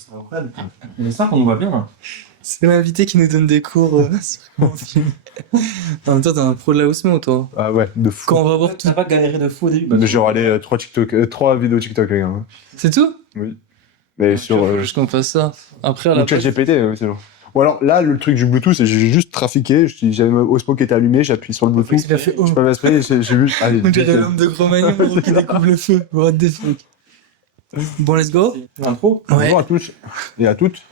c'est incroyable. J'espère qu'on nous voit bien, là. C'est l'invité qui nous donne des cours sur comment filmer. En même temps, t'es un pro de la Osmo, toi. Ah ouais, de fou. Quand on va voir tout. Ça va galérer de fou au début. Genre, allez, 3 vidéos TikTok, les gars. Hein. C'est tout? Oui. Mais sur. Faut juste qu'on fasse ça. Après, à la Ou base, ChatGPT, c'est genre. Ou alors, là, le truc du Bluetooth, c'est que j'ai juste trafiqué. J'avais mon Osmo qui était allumé, j'appuie sur le Bluetooth. il a fait oh. Je peux m'esprit, j'ai juste. Allez, On dirait l'homme de Cro-Magnon qui découvre le feu. What the fuck. Bon, let's go. L'intro. Ouais. Bonjour à tous et à toutes.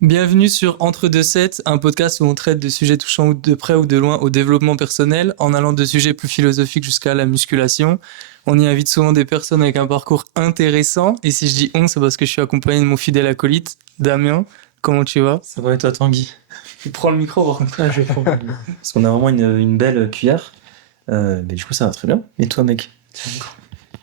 Bienvenue sur Entre deux sets, un podcast où on traite de sujets touchant de près ou de loin au développement personnel, en allant de sujets plus philosophiques jusqu'à la musculation. On y invite souvent des personnes avec un parcours intéressant. Et si je dis on, c'est parce que je suis accompagné de mon fidèle acolyte, Damien. Comment tu vas? Ça va et toi, Tanguy? Tu prends le micro, par contre. Ah, je prends. Parce qu'on a vraiment une belle cuillère. Mais du coup, ça va très bien. Et toi, mec?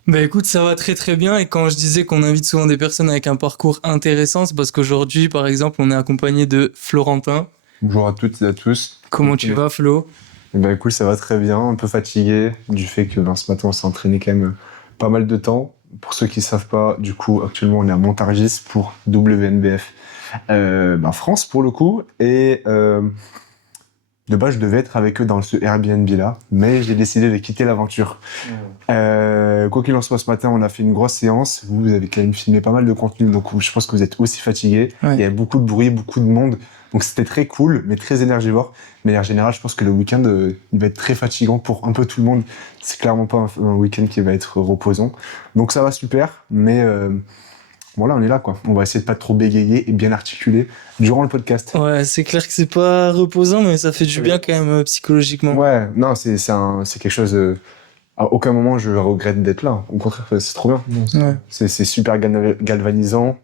Bah écoute, ça va très très bien, et quand je disais qu'on invite souvent des personnes avec un parcours intéressant, c'est parce qu'aujourd'hui, par exemple, on est accompagné de Florentin. Bonjour à toutes et à tous. Comment tu vas, Flo? Eh ben, écoute, ça va très bien, un peu fatigué du fait que ce matin on s'est entraîné quand même pas mal de temps. Pour ceux qui ne savent pas, du coup, actuellement on est à Montargis pour WNBF France pour le coup. Et de base, je devais être avec eux dans ce Airbnb là, mais j'ai décidé de quitter l'aventure. Quoi qu'il en soit, ce matin on a fait une grosse séance. Vous avez quand même filmé pas mal de contenu, donc je pense que vous êtes aussi fatigués. Ouais. Il y avait beaucoup de bruit, beaucoup de monde. Donc c'était très cool, mais très énergivore. Mais de manière générale, je pense que le week-end, il va être très fatigant pour un peu tout le monde. C'est clairement pas un week-end qui va être reposant. Donc ça va super, mais voilà, on est là, quoi. On va essayer de pas trop bégayer et bien articuler durant le podcast. Ouais, c'est clair que c'est pas reposant, mais ça fait du bien quand même psychologiquement. Ouais, non, c'est quelque chose... à aucun moment je regrette d'être là. Au contraire, c'est trop bien. Ouais. C'est super galvanisant,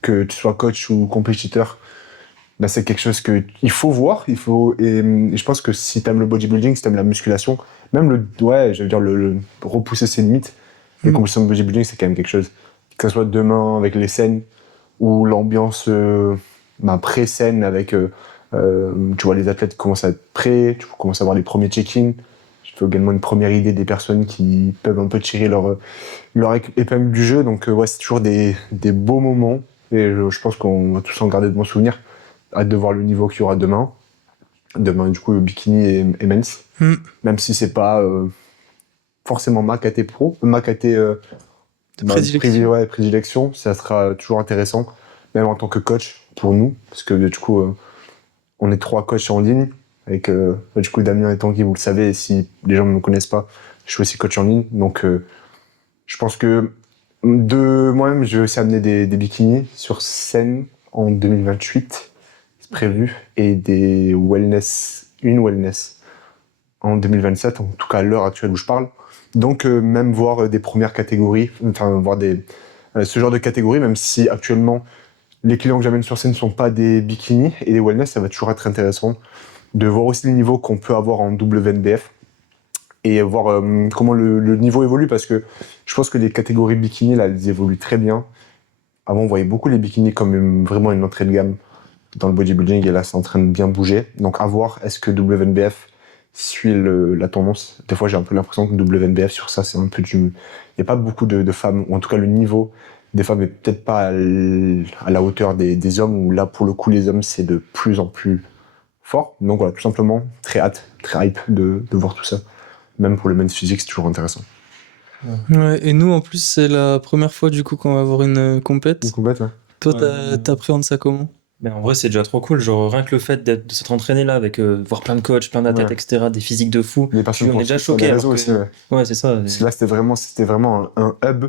que tu sois coach ou compétiteur. Là, c'est quelque chose que il faut voir, et je pense que si t'aimes le bodybuilding, si t'aimes la musculation, même le repousser ses limites, les compétitions de bodybuilding, c'est quand même quelque chose. Que ce soit demain avec les scènes ou l'ambiance pré-scène avec, tu vois, les athlètes qui commencent à être prêts, tu commences à avoir les premiers check-in. Je fais également une première idée des personnes qui peuvent un peu tirer leur épingle du jeu. Donc, c'est toujours des beaux moments, et je pense qu'on va tous en garder de bons souvenirs. Hâte de voir le niveau qu'il y aura demain. Demain, du coup, le bikini et men's. Même si c'est pas forcément ma prédilection, ça sera toujours intéressant, même en tant que coach pour nous, parce que du coup, on est 3 coachs en ligne, avec du coup Damien et Tanguy, vous le savez, et si les gens ne me connaissent pas, je suis aussi coach en ligne, donc je pense que moi-même, je vais aussi amener des bikinis sur scène en 2028. Prévu, et une wellness en 2027, en tout cas à l'heure actuelle où je parle. Donc même voir des premières catégories, enfin voir ce genre de catégories, même si actuellement les clients que j'amène sur scène ne sont pas des bikinis et des wellness, ça va toujours être intéressant de voir aussi les niveaux qu'on peut avoir en WNBF et voir comment le niveau évolue, parce que je pense que les catégories bikini là, elles évoluent très bien. Avant, on voyait beaucoup les bikinis comme vraiment une entrée de gamme dans le bodybuilding, et là c'est en train de bien bouger, donc à voir, est-ce que WNBF suit la tendance. Des fois j'ai un peu l'impression que WNBF sur ça, c'est un peu il n'y a pas beaucoup de femmes, ou en tout cas le niveau des femmes est peut-être pas à la hauteur des hommes, où là pour le coup les hommes c'est de plus en plus fort. Donc voilà, tout simplement très hype de voir tout ça, même pour le men's physique, c'est toujours intéressant. Ouais, et nous en plus c'est la première fois du coup qu'on va avoir une compète. Une compète, ouais. Toi t'appréhendes ça comment? Mais en vrai, c'est déjà trop cool. Genre, rien que le fait de s'être entraîné là, avec voir plein de coachs, plein d'athlètes, etc., des physiques de fou. Les personnes on est déjà choqués. Aussi, ouais. Ouais, c'est ça. Parce que là, c'était vraiment un hub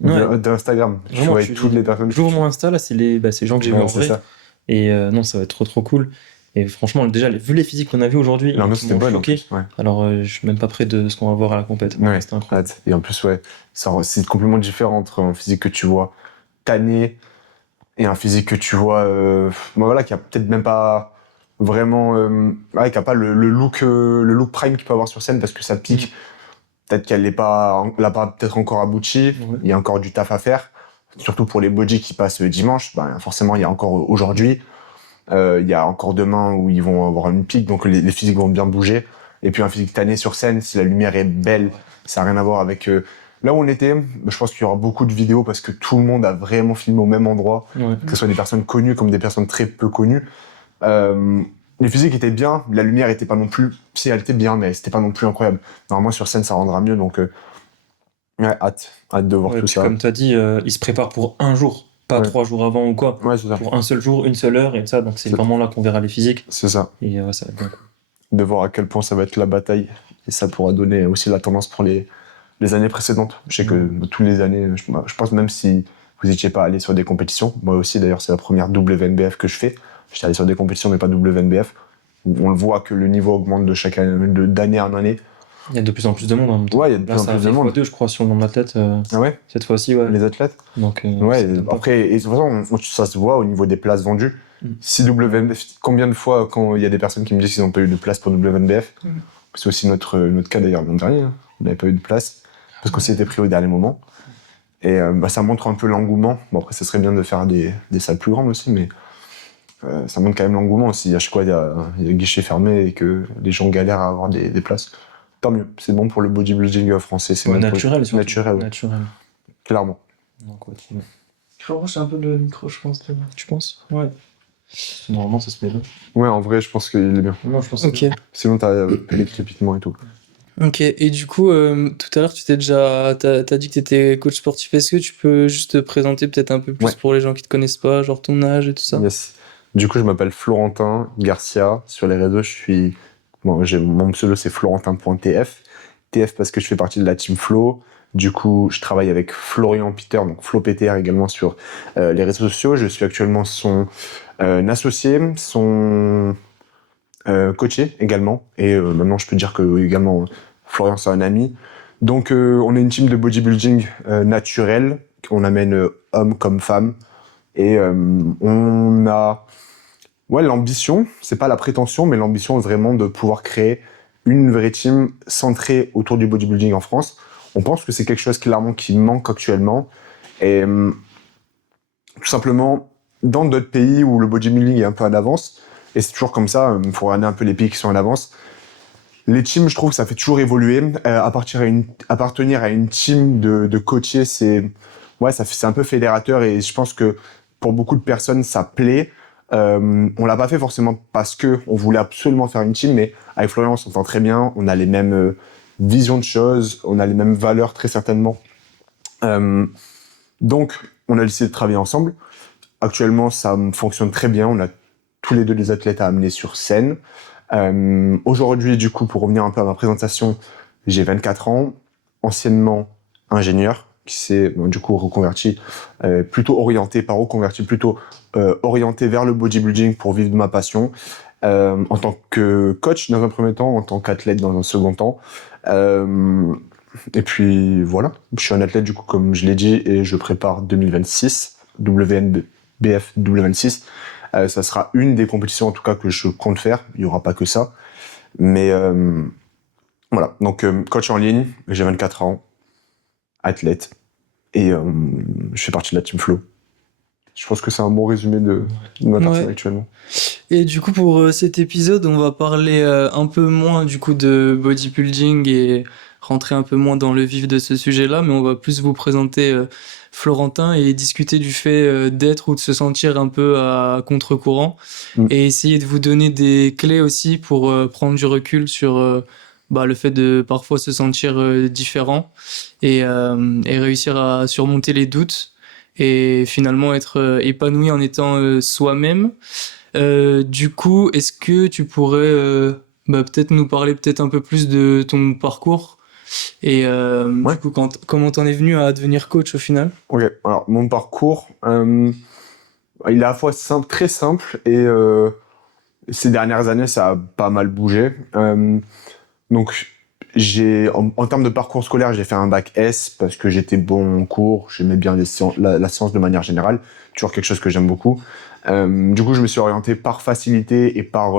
d'Instagram. Je voyais toutes les personnes. J'ouvre mon Insta, là, c'est les gens que j'ai vus en vrai. Ça. Et non, ça va être trop cool. Et franchement, déjà, vu les physiques qu'on a vues aujourd'hui, c'était bon, choqué. Ouais. Alors, je suis même pas près de ce qu'on va voir à la compète. Ouais, c'était incroyable. Et en plus, c'est complètement différent entre un physique que tu vois tanné et un physique que tu vois, qui a peut-être même pas vraiment, qui a pas le look prime qu'il peut avoir sur scène, parce que ça pique. Peut-être qu'elle n'a pas peut-être encore abouti. Il y a encore du taf à faire, surtout pour les body qui passent dimanche. Forcément, il y a encore aujourd'hui. Il y a encore demain où ils vont avoir une pique, donc les physiques vont bien bouger. Et puis un physique tanné sur scène, si la lumière est belle, ça n'a rien à voir avec Là où on était, je pense qu'il y aura beaucoup de vidéos parce que tout le monde a vraiment filmé au même endroit, Ouais. que ce soit des personnes connues comme des personnes très peu connues. Les physiques étaient bien, la lumière était pas non plus, si elle était bien, mais c'était pas non plus incroyable. Normalement sur scène ça rendra mieux, donc ouais, hâte de voir Ouais, tout puis ça. comme tu as dit, ils se préparent pour un jour, pas Ouais. 3 jours avant ou quoi. Ouais, c'est ça. Pour un seul jour, une seule heure, et ça, donc c'est C'est- vraiment là qu'on verra les physiques. C'est ça. Et ça va être bien cool. De voir à quel point ça va être la bataille, et ça pourra donner aussi la tendance pour les années précédentes. Je sais que tous les années, je pense même si vous n'étiez pas allé sur des compétitions, moi aussi d'ailleurs c'est la première WNBF que je fais, j'étais allé sur des compétitions mais pas WNBF, on le voit que le niveau augmente de chaque année, d'année en année. Il y a de plus en plus de monde en même temps. Ouais, il y a de plus Là, en ça a plus de fait monde. x2, je crois, sur le nombre d'athlètes Ah ouais, cette fois-ci, ouais. les athlètes. Donc, Ouais, ça m'étonne pas. après, et de toute façon, ça se voit au niveau des places vendues. Si combien de fois, quand il y a des personnes qui me disent qu'ils n'ont pas eu de place pour WNBF, c'est aussi notre cas d'ailleurs l'an dernier, hein. On n'avait pas eu de place, parce qu'on s'y était pris au dernier moment. Et ça montre un peu l'engouement. Bon, après, ça serait bien de faire des salles plus grandes aussi, mais ça montre quand même l'engouement. Si à chaque fois il y a guichet fermé et que les gens galèrent à avoir des places, tant mieux. C'est bon pour le bodybuilding français. C'est Ouais, bon pour naturel, surtout. naturel, ouais. Naturel. Clairement. Donc, ouais, Je rapproche un peu le micro, je pense. tu penses? Ouais. Normalement, ça se met là. Ouais, en vrai, je pense qu'il est bien. Non, je pense Ok. Sinon, t'as les crépitements et tout. Ok, et du coup, tout à l'heure, t'as dit que t'étais coach sportif. Est-ce que tu peux juste te présenter peut-être un peu plus Ouais. pour les gens qui te connaissent pas, genre ton âge et tout ça? Yes. Du coup, je m'appelle Florentin Garcia. Sur les réseaux, mon pseudo, c'est florentin.tf. TF parce que je fais partie de la team Flow. Du coup, je travaille avec Florian Peter, donc Flo PTR également sur les réseaux sociaux. Je suis actuellement son associé, son coaché également. Et maintenant, je peux dire que également, Florian, c'est un ami. Donc, on est une team de bodybuilding naturel. On amène hommes comme femmes. Et on a l'ambition, c'est pas la prétention, mais l'ambition vraiment de pouvoir créer une vraie team centrée autour du bodybuilding en France. On pense que c'est quelque chose clairement qui manque actuellement. Et tout simplement, dans d'autres pays où le bodybuilding est un peu en avance, et c'est toujours comme ça, il faut regarder un peu les pays qui sont en avance, les teams, je trouve, ça fait toujours évoluer. Appartenir à une team de coachés, c'est un peu fédérateur, et je pense que pour beaucoup de personnes, ça plaît. On l'a pas fait forcément parce que on voulait absolument faire une team, mais avec Florian, on s'entend très bien. On a les mêmes visions de choses, on a les mêmes valeurs très certainement. Donc, on a décidé de travailler ensemble. Actuellement, ça fonctionne très bien. On a tous les deux des athlètes à amener sur scène. Aujourd'hui, du coup, pour revenir un peu à ma présentation, j'ai 24 ans, anciennement ingénieur, qui s'est du coup reconverti, plutôt orienté vers le bodybuilding pour vivre de ma passion, en tant que coach dans un premier temps, en tant qu'athlète dans un second temps. Et puis voilà, je suis un athlète du coup comme je l'ai dit et je prépare 2026, WNBF 2026. Ça sera une des compétitions en tout cas que je compte faire, il n'y aura pas que ça. Mais voilà, donc coach en ligne, j'ai 24 ans, athlète, et je fais partie de la Team Flow. Je pense que c'est un bon résumé de ma personne actuellement. Et du coup, pour cet épisode, on va parler un peu moins du coup de bodybuilding et rentrer un peu moins dans le vif de ce sujet-là, mais on va plus vous présenter Florentin et discuter du fait d'être ou de se sentir un peu à contre-courant et essayer de vous donner des clés aussi pour prendre du recul sur le fait de parfois se sentir différent et réussir à surmonter les doutes et finalement être épanoui en étant soi-même. Du coup, est-ce que tu pourrais peut-être nous parler peut-être un peu plus de ton parcours et du coup, comment t'en es venu à devenir coach au final? Ok, alors mon parcours, il est à la fois simple, très simple, et ces dernières années, ça a pas mal bougé. Donc, en termes de parcours scolaire, j'ai fait un bac S parce que j'étais bon en cours, j'aimais bien la science de manière générale, toujours quelque chose que j'aime beaucoup. Du coup, je me suis orienté par facilité et par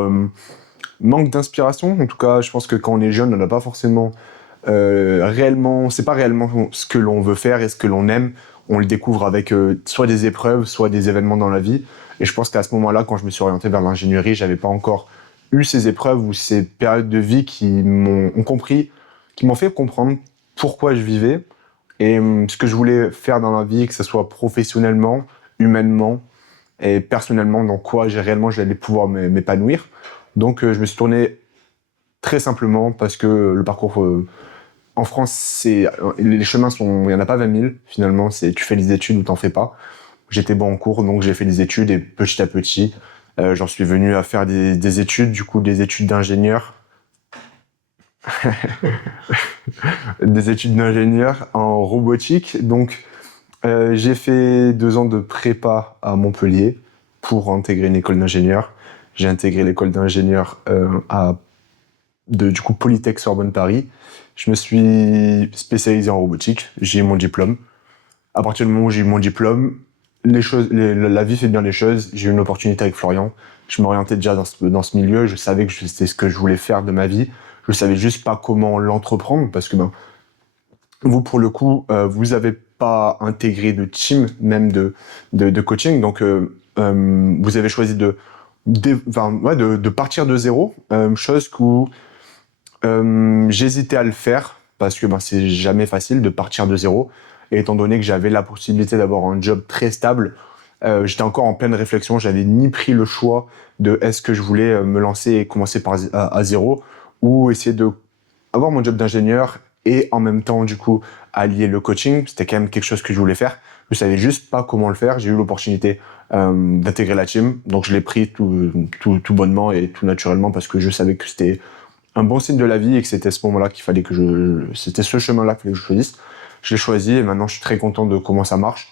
manque d'inspiration. En tout cas, je pense que quand on est jeune, on n'a pas forcément c'est pas réellement ce que l'on veut faire et ce que l'on aime. On le découvre avec soit des épreuves, soit des événements dans la vie. Et je pense qu'à ce moment-là, quand je me suis orienté vers l'ingénierie, j'avais pas encore eu ces épreuves ou ces périodes de vie qui m'ont fait comprendre pourquoi je vivais Et ce que je voulais faire dans la vie, que ce soit professionnellement, humainement et personnellement, dans quoi j'allais pouvoir m'épanouir. Donc je me suis tourné très simplement parce que le parcours en France, les chemins il n'y en a pas 20 000 finalement. Tu fais les études ou t'en fais pas. J'étais bon en cours, donc j'ai fait des études et petit à petit, j'en suis venu à faire des études, du coup des études d'ingénieur. Des études d'ingénieur en robotique. Donc j'ai fait 2 ans de prépa à Montpellier pour intégrer une école d'ingénieur. J'ai intégré l'école d'ingénieur du coup Polytech Sorbonne Paris. Je me suis spécialisé en robotique. J'ai eu mon diplôme. À partir du moment où j'ai eu mon diplôme, la vie fait bien les choses. J'ai eu une opportunité avec Florian. Je m'orientais déjà dans ce milieu. Je savais que c'était ce que je voulais faire de ma vie. Je savais juste pas comment l'entreprendre parce que vous, pour le coup, vous avez pas intégré de team, même de coaching. Donc, vous avez choisi de partir de zéro. Chose où j'hésitais à le faire parce que c'est jamais facile de partir de zéro. Et étant donné que j'avais la possibilité d'avoir un job très stable, j'étais encore en pleine réflexion. J'avais ni pris le choix de est-ce que je voulais me lancer et commencer à zéro ou essayer de avoir mon job d'ingénieur et en même temps, du coup, allier le coaching. C'était quand même quelque chose que je voulais faire. Je savais juste pas comment le faire. J'ai eu l'opportunité d'intégrer la team. Donc, je l'ai pris tout bonnement et tout naturellement parce que je savais que c'était un bon signe de la vie et que c'était ce moment-là qu'il fallait c'était ce chemin-là qu'il fallait que je choisisse. Je l'ai choisi et maintenant, je suis très content de comment ça marche.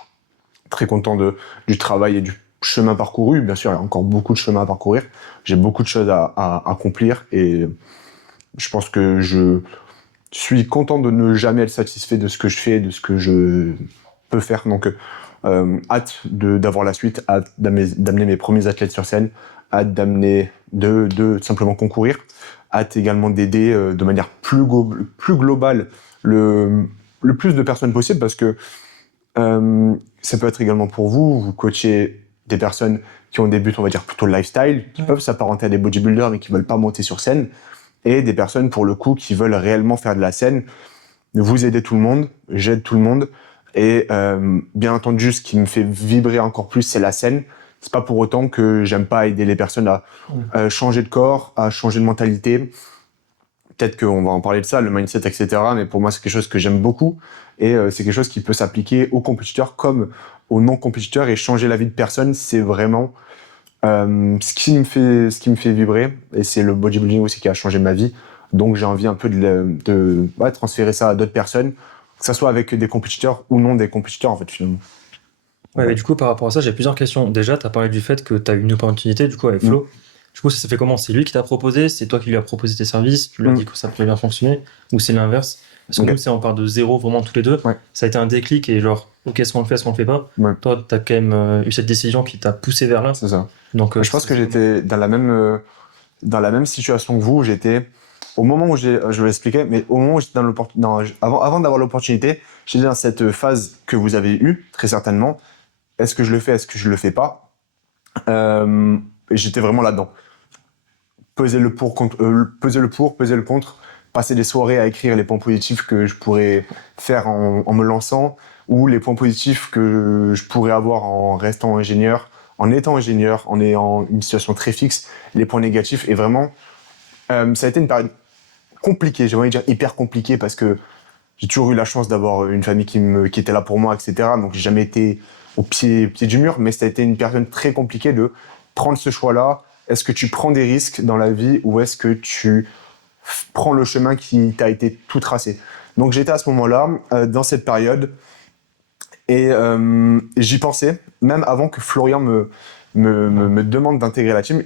Très content du travail et du chemin parcouru. Bien sûr, il y a encore beaucoup de chemin à parcourir. J'ai beaucoup de choses à accomplir et je pense que je suis content de ne jamais être satisfait de ce que je fais, de ce que je peux faire. Donc, hâte d'avoir la suite, hâte d'amener mes premiers athlètes sur scène, hâte de simplement concourir, hâte également d'aider de manière plus globale le plus de personnes possible parce que ça peut être également pour vous coachez des personnes qui ont des buts, on va dire, plutôt lifestyle, qui peuvent s'apparenter à des bodybuilders mais qui veulent pas monter sur scène, et des personnes, pour le coup, qui veulent réellement faire de la scène. Vous aidez tout le monde, j'aide tout le monde, et bien entendu, ce qui me fait vibrer encore plus, c'est la scène. C'est pas pour autant que j'aime pas aider les personnes à changer de corps, à changer de mentalité. Peut-être qu'on va en parler de ça, le mindset, etc. Mais pour moi, c'est quelque chose que j'aime beaucoup, et c'est quelque chose qui peut s'appliquer aux compétiteurs comme aux non-compétiteurs, et changer la vie de personne, c'est vraiment ce qui me fait vibrer, et c'est le bodybuilding aussi qui a changé ma vie. Donc j'ai envie un peu de transférer ça à d'autres personnes, que ça soit avec des compétiteurs ou non des compétiteurs en fait finalement. Ouais, mais du coup, par rapport à ça, j'ai plusieurs questions. Déjà, tu as parlé du fait que tu as eu une opportunité du coup avec Flo. Du coup, ça s'est fait comment? C'est lui qui t'a proposé? C'est toi qui lui as proposé tes services? Tu lui as dit que ça pouvait bien fonctionner? Ou c'est l'inverse? Parce que nous, on part de zéro vraiment tous les deux. Ouais. Ça a été un déclic et genre, ok, est-ce qu'on le fait, est-ce qu'on le fait pas? Ouais. Toi, tu as quand même eu cette décision qui t'a poussé vers là. C'est ça. Donc, Je pense que j'étais dans la même situation que vous. J'étais au moment où je vais l'expliquer, mais au moment où j'étais avant d'avoir l'opportunité, j'étais dans cette phase que vous avez eue très certainement. Est-ce que je le fais? Est-ce que je le fais pas? Et j'étais vraiment là-dedans. Peser le pour, peser le contre, passer des soirées à écrire les points positifs que je pourrais faire en me lançant, ou les points positifs que je pourrais avoir en restant ingénieur, en étant ingénieur, en ayant une situation très fixe, les points négatifs. Et vraiment, ça a été une période compliquée, j'aimerais dire hyper compliquée, parce que j'ai toujours eu la chance d'avoir une famille qui était là pour moi, etc. Donc j'ai jamais été au pied du mur, mais ça a été une période très compliquée de prendre ce choix-là. Est-ce que tu prends des risques dans la vie ou est-ce que tu prends le chemin qui t'a été tout tracé? Donc j'étais à ce moment-là, dans cette période, et j'y pensais, même avant que Florian me demande d'intégrer la team.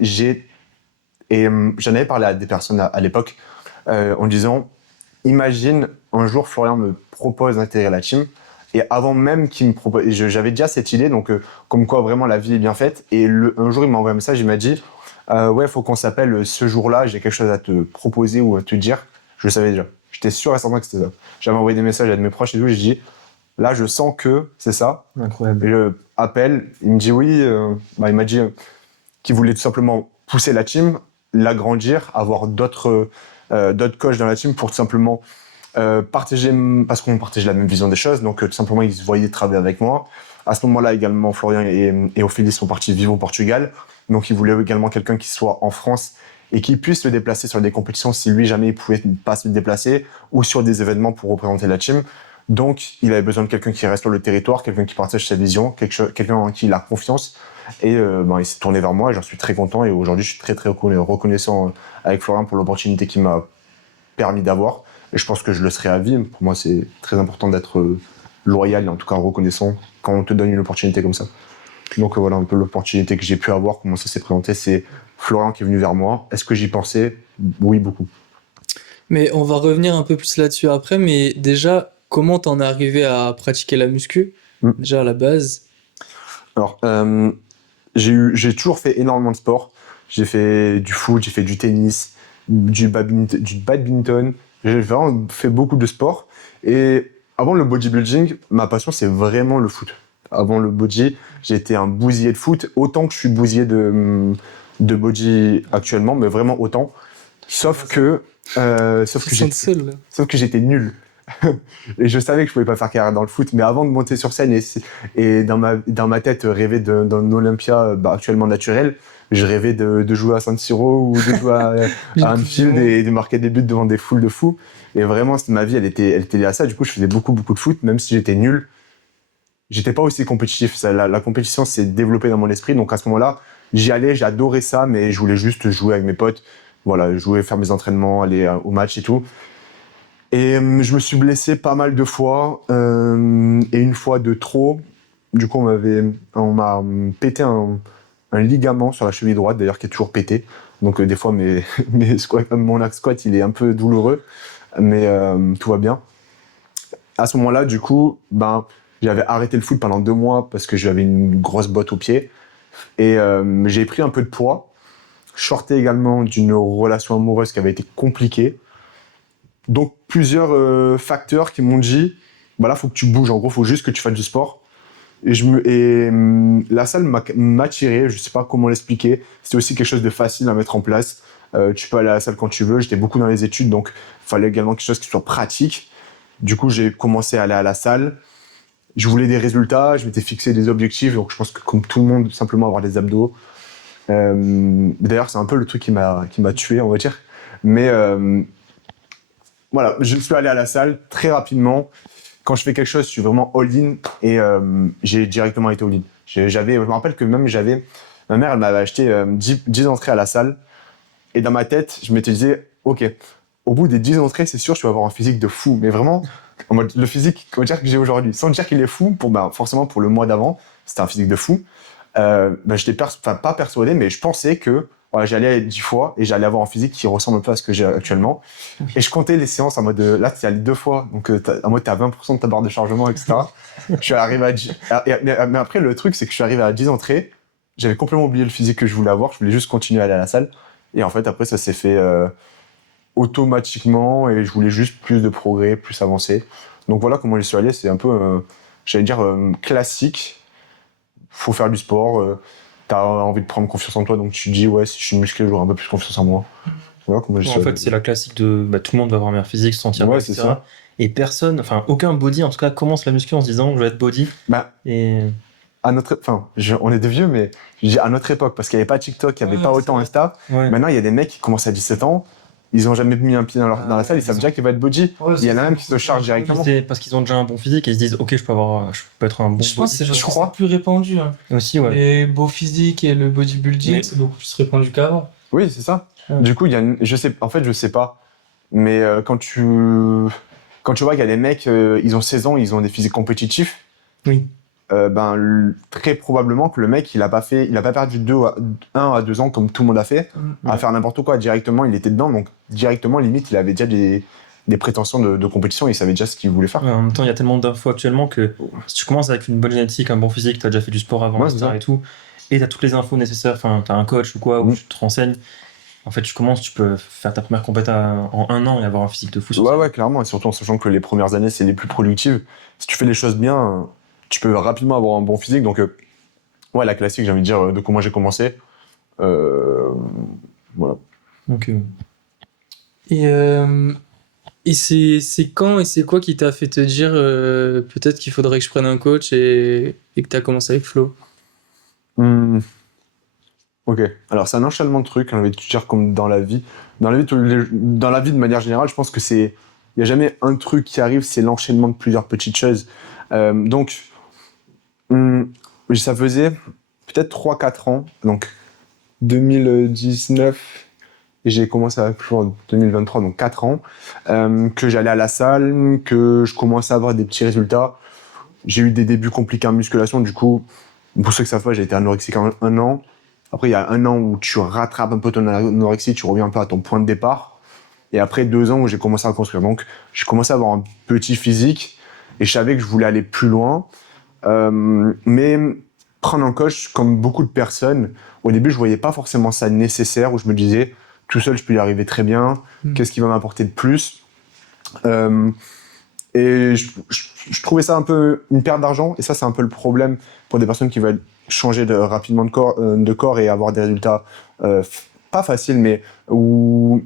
J'en avais parlé à des personnes à l'époque, en disant, imagine un jour Florian me propose d'intégrer la team, et avant même qu'il me propose, j'avais déjà cette idée, donc comme quoi vraiment la vie est bien faite, et un jour il m'a envoyé un message, il m'a dit ouais, faut qu'on s'appelle ce jour-là, j'ai quelque chose à te proposer ou à te dire. Je le savais déjà, j'étais sûr et certain que c'était ça. J'avais envoyé des messages à de mes proches et tout, j'ai dit là je sens que c'est ça. Incroyable. Et je appelle, il me dit oui, il m'a dit qu'il voulait tout simplement pousser la team, l'agrandir, avoir d'autres coachs dans la team pour tout simplement Parce qu'on partageait la même vision des choses, donc tout simplement ils se voyaient travailler avec moi. À ce moment-là également, Florian et Ophélie sont partis vivre au Portugal, donc ils voulaient également quelqu'un qui soit en France et qui puisse le déplacer sur des compétitions si lui jamais il pouvait pas se déplacer, ou sur des événements pour représenter la team. Donc il avait besoin de quelqu'un qui reste sur le territoire, quelqu'un qui partage sa vision, quelqu'un en qui il a confiance. Et il s'est tourné vers moi et j'en suis très content. Et aujourd'hui, je suis très très reconnaissant avec Florian pour l'opportunité qu'il m'a permis d'avoir. Et je pense que je le serai à vie. Pour moi, c'est très important d'être loyal et en tout cas reconnaissant quand on te donne une opportunité comme ça. Donc voilà un peu l'opportunité que j'ai pu avoir, comment ça s'est présenté. C'est Florian qui est venu vers moi. Est-ce que j'y pensais? Oui, beaucoup. Mais on va revenir un peu plus là-dessus après, mais déjà, comment t'en es arrivé à pratiquer la muscu? Déjà à la base. Alors, j'ai toujours fait énormément de sport. J'ai fait du foot, j'ai fait du tennis, du badminton. J'ai vraiment fait beaucoup de sport. Et avant le bodybuilding, ma passion, c'est vraiment le foot. Avant le body, j'ai été un bousillé de foot, autant que je suis bousillé de body actuellement, mais vraiment autant. Sauf que j'étais nul. Et je savais que je pouvais pas faire carrière dans le foot, mais avant de monter sur scène et dans ma tête rêver d'un Olympia actuellement naturel, je rêvais de jouer à San Siro ou de jouer à Anfield et de marquer des buts devant des foules de fous. Et vraiment, ma vie, elle était liée à ça. Du coup, je faisais beaucoup de foot, même si j'étais nul. J'étais pas aussi compétitif. La compétition s'est développée dans mon esprit. Donc à ce moment-là, j'y allais, j'adorais ça, mais je voulais juste jouer avec mes potes. Voilà, jouer, faire mes entraînements, aller au match et tout. Et je me suis blessé pas mal de fois, et une fois de trop. Du coup, on m'a pété un ligament sur la cheville droite, d'ailleurs, qui est toujours pété. Donc des fois, mon squat, il est un peu douloureux, mais tout va bien. À ce moment-là, du coup, j'avais arrêté le foot pendant 2 mois parce que j'avais une grosse botte au pied. Et j'ai pris un peu de poids. Je sortais également d'une relation amoureuse qui avait été compliquée. Donc plusieurs facteurs qui m'ont dit là faut que tu bouges, en gros faut juste que tu fasses du sport. Et la salle m'a attiré, je sais pas comment l'expliquer. C'était aussi quelque chose de facile à mettre en place. Tu peux aller à la salle quand tu veux. J'étais beaucoup dans les études, donc il fallait également quelque chose qui soit pratique. Du coup, j'ai commencé à aller à la salle. Je voulais des résultats, je m'étais fixé des objectifs, donc je pense que comme tout le monde, simplement avoir des abdos. D'ailleurs, c'est un peu le truc qui m'a tué, on va dire. Mais voilà, je suis allé à la salle très rapidement. Quand je fais quelque chose, je suis vraiment all-in et j'ai directement été all-in. Je me rappelle que même ma mère, elle m'avait acheté 10 entrées à la salle et dans ma tête, je m'étais dit, ok, au bout des 10 entrées, c'est sûr, tu vas avoir un physique de fou. Mais vraiment, en mode, le physique, on va dire que j'ai aujourd'hui, sans dire qu'il est fou, forcément pour le mois d'avant, c'était un physique de fou. J'étais pas persuadé, mais je pensais que j'allais 10 fois et j'allais avoir un physique qui ressemble un peu à ce que j'ai actuellement. Et je comptais les séances en mode, là, tu es allé 2 fois, donc en mode, t'as 20% de ta barre de chargement, etc. Je suis arrivé mais après, le truc, c'est que je suis arrivé à 10 entrées, j'avais complètement oublié le physique que je voulais avoir, je voulais juste continuer à aller à la salle. Et en fait, après, ça s'est fait automatiquement et je voulais juste plus de progrès, plus avancer. Donc voilà comment j'y suis allé, c'est un peu, j'allais dire, classique. Faut faire du sport, t'as envie de prendre confiance en toi, donc tu te dis, ouais, si je suis musclé, j'aurai un peu plus confiance en moi. Voilà comment j'y suis En allé. fait, c'est la classique de tout le monde va avoir un meilleur physique, se sentir bien, Ouais, c'est etc. ça. Et personne, enfin aucun body en tout cas commence la muscu en se disant je vais être body. Et On est des vieux, mais je dis à notre époque, parce qu'il n'y avait pas TikTok, il n'y avait pas autant Insta. ouais. Maintenant, il y a des mecs qui commencent à 17 ans, ils n'ont jamais mis un pied dans la salle, ils savent déjà qu'ils vont être body. Il y en a même qui se chargent directement. C'est parce qu'ils ont déjà un bon physique et ils se disent ok, je peux être un bon Je pense que c'est body. parce que c'est plus répandu. Hein. Aussi, ouais. Les beaux physiques et le bodybuilding, c'est beaucoup plus répandu qu'avant. Oui, c'est ça. Ouais. Du coup, je sais pas. Mais quand tu vois qu'il y a des mecs, ils ont 16 ans, ils ont des physiques compétitifs. Oui. Très probablement que le mec, il a pas perdu 1 à 2 ans comme tout le monde a fait, à faire n'importe quoi. Directement, il était dedans, donc directement, limite, il avait déjà des prétentions de compétition, il savait déjà ce qu'il voulait faire. Ouais, en même temps, il y a tellement d'infos actuellement que si tu commences avec une bonne génétique, un bon physique, t'as déjà fait du sport avant, etc. et tout, et t'as toutes les infos nécessaires, enfin, t'as un coach ou quoi, où tu te renseignes. En fait, tu peux faire ta première compète en 1 an et avoir un physique de fou. Ouais, clairement, et surtout en sachant que les premières années, c'est les plus productives. Si tu fais les choses bien, tu peux rapidement avoir un bon physique. Donc, la classique, j'ai envie de dire, de comment j'ai commencé. Voilà. Donc, Et Et c'est quand et c'est quoi qui t'a fait te dire peut-être qu'il faudrait que je prenne un coach et que t'as commencé avec Flo? Hmm, ok. Alors, c'est un enchaînement de trucs, j'ai envie de te dire, comme dans la vie. Dans la vie, de manière générale, je pense que c'est. Il n'y a jamais un truc qui arrive, c'est l'enchaînement de plusieurs petites choses. Donc, hmm, ça faisait peut-être 3 4 ans, donc 2019, et j'ai commencé avec Flo en 2023, donc 4 ans, que j'allais à la salle, que je commençais à avoir des petits résultats. J'ai eu des débuts compliqués en musculation, du coup, pour ceux que ça fait, j'ai été anorexique en 1 an. Après, il y a 1 an où tu rattrapes un peu ton anorexie, tu reviens un peu à ton point de départ. Et après 2 ans où j'ai commencé à construire. Donc, j'ai commencé à avoir un petit physique et je savais que je voulais aller plus loin. Mais prendre un coach, comme beaucoup de personnes, au début, je voyais pas forcément ça nécessaire, où je me disais, tout seul, je peux y arriver très bien. Qu'est-ce qui va m'apporter de plus? Euh, et je trouvais ça un peu une perte d'argent. Et ça, c'est un peu le problème pour des personnes qui veulent changer rapidement de corps et avoir des résultats pas faciles, mais ou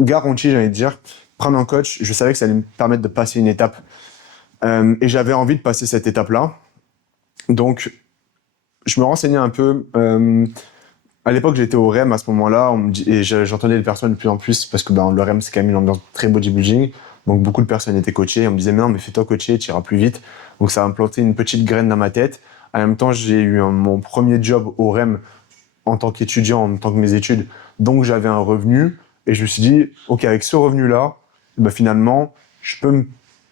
garantis, j'ai envie de dire. Prendre un coach, je savais que ça allait me permettre de passer une étape. Et j'avais envie de passer cette étape-là. Donc, je me renseignais un peu. À l'époque, j'étais au REM à ce moment-là, et j'entendais des personnes de plus en plus, parce que le REM, c'est quand même une ambiance très bodybuilding. Donc, beaucoup de personnes étaient coachées. On me disait, mais non, mais fais-toi coacher, tu iras plus vite. Donc, ça a implanté une petite graine dans ma tête. En même temps, j'ai eu mon premier job au REM en tant qu'étudiant, en tant que mes études. Donc, j'avais un revenu. Et je me suis dit, OK, avec ce revenu-là, finalement, je peux me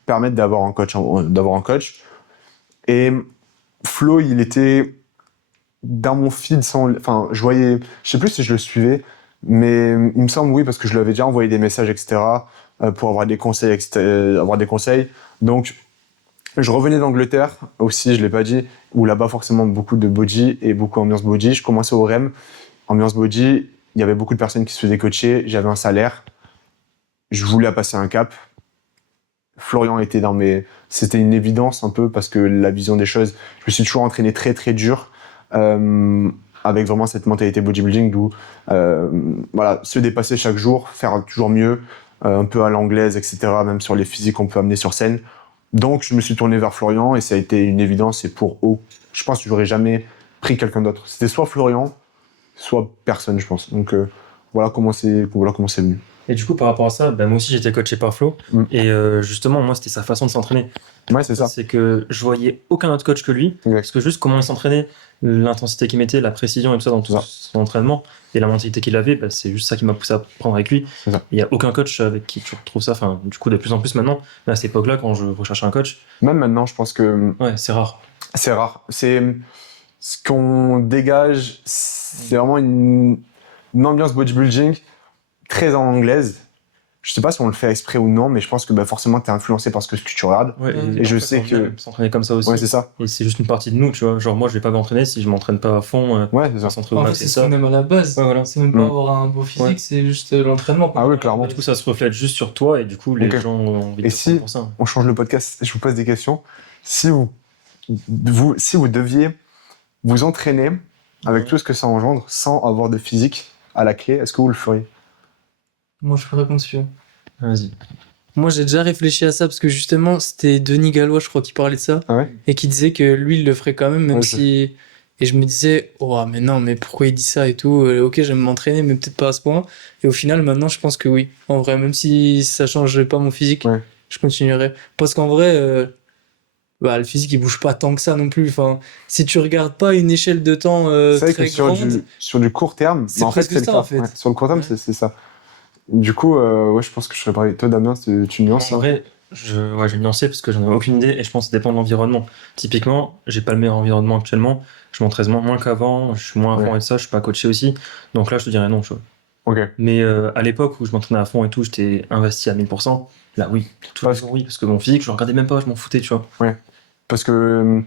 permettre d'avoir un coach. Et Flo, il était dans mon feed enfin, je voyais, je sais plus si je le suivais, mais il me semble oui, parce que je lui avais déjà envoyé des messages, etc., pour avoir des conseils, Donc, je revenais d'Angleterre aussi, je l'ai pas dit, où là-bas, forcément, beaucoup de body et beaucoup ambiance body. Je commençais au REM, ambiance body, il y avait beaucoup de personnes qui se faisaient coacher, j'avais un salaire, je voulais passer un cap. Florian était c'était une évidence un peu, parce que la vision des choses, je me suis toujours entraîné très très dur, avec vraiment cette mentalité bodybuilding d'où voilà, se dépasser chaque jour, faire toujours mieux, un peu à l'anglaise, etc., même sur les physiques qu'on peut amener sur scène. Donc je me suis tourné vers Florian et ça a été une évidence, et je pense que j'aurais jamais pris quelqu'un d'autre. C'était soit Florian, soit personne, je pense. Donc voilà comment c'est venu. Et du coup, par rapport à ça, moi aussi j'étais coaché par Flo. Mm. Et justement, moi, c'était sa façon de s'entraîner. Ouais, c'est ça. C'est que je voyais aucun autre coach que lui. Ouais. Parce que juste comment il s'entraînait, l'intensité qu'il mettait, la précision et tout ça dans tout Ouais. son entraînement, et la mentalité qu'il avait, c'est juste ça qui m'a poussé à prendre avec lui. C'est ça. Il n'y a aucun coach avec qui tu retrouves ça. Enfin, du coup, de plus en plus maintenant, à cette époque-là, quand je recherche un coach, Même maintenant, je pense que ouais, c'est rare. c'est rare. C'est ce qu'on dégage, c'est vraiment une ambiance bodybuilding très en anglaise. Je sais pas si on le fait exprès ou non, mais je pense que forcément t'es influencé par ce que tu regardes. Ouais, Et je en fait, sais on que vient s'entraîner comme ça aussi. ouais, c'est ça. Et c'est juste une partie de nous, tu vois. Genre, moi, je vais pas m'entraîner si je m'entraîne pas à fond. Ouais, c'est ça. On s'entraîne En au fait, max, c'est c'est ce qu'on ça. aime à la base. Ouais, voilà. C'est même pas Mm. avoir un beau physique, Ouais. c'est juste l'entraînement. Ah oui, clairement. Du coup, ça se reflète juste sur toi, et du coup, les Ok. gens ont envie de Et te si prendre pour ça. on change le podcast, je vous pose des questions. Si vous deviez vous entraîner avec Ouais. tout ce que ça engendre sans avoir de physique à la clé, est-ce que vous le feriez? Moi, je peux répondre dessus. Vas-y. Moi, j'ai déjà réfléchi à ça parce que justement, c'était Denis Gallois, je crois, qui parlait de ça Ah ouais? et qui disait que lui, il le ferait quand même Ouais, si. Et je me disais, oh, mais non, mais pourquoi il dit ça et tout? Ok, j'aime m'entraîner, mais peut-être pas à ce point. Et au final, maintenant, je pense que oui. En vrai, même si ça change pas mon physique, Ouais. je continuerai. Parce qu'en vrai, le physique, il bouge pas tant que ça non plus. Enfin, si tu regardes pas une échelle de temps C'est vrai très que sur grande, sur du court terme, c'est en fait, presque c'est le ça, cas. en fait. Ouais, sur le court terme, Ouais. c'est ça. Du coup, ouais, je pense que je serais pareil. Toi, Damien, tu nuances En ça? vrai, ouais, je vais nuancer parce que j'en ai aucune idée, et je pense que ça dépend de l'environnement. Typiquement, j'ai pas le meilleur environnement actuellement. Je m'entraîne moins qu'avant, je suis moins à fond Ouais. et ça, je suis pas coaché aussi. Donc là, je te dirais non, tu vois. Ok. Mais à l'époque où je m'entraînais à fond et tout, j'étais investi à 1000%. Là, oui, tous les jours, oui, parce que mon physique, je le regardais même pas, je m'en foutais, tu vois. Parce que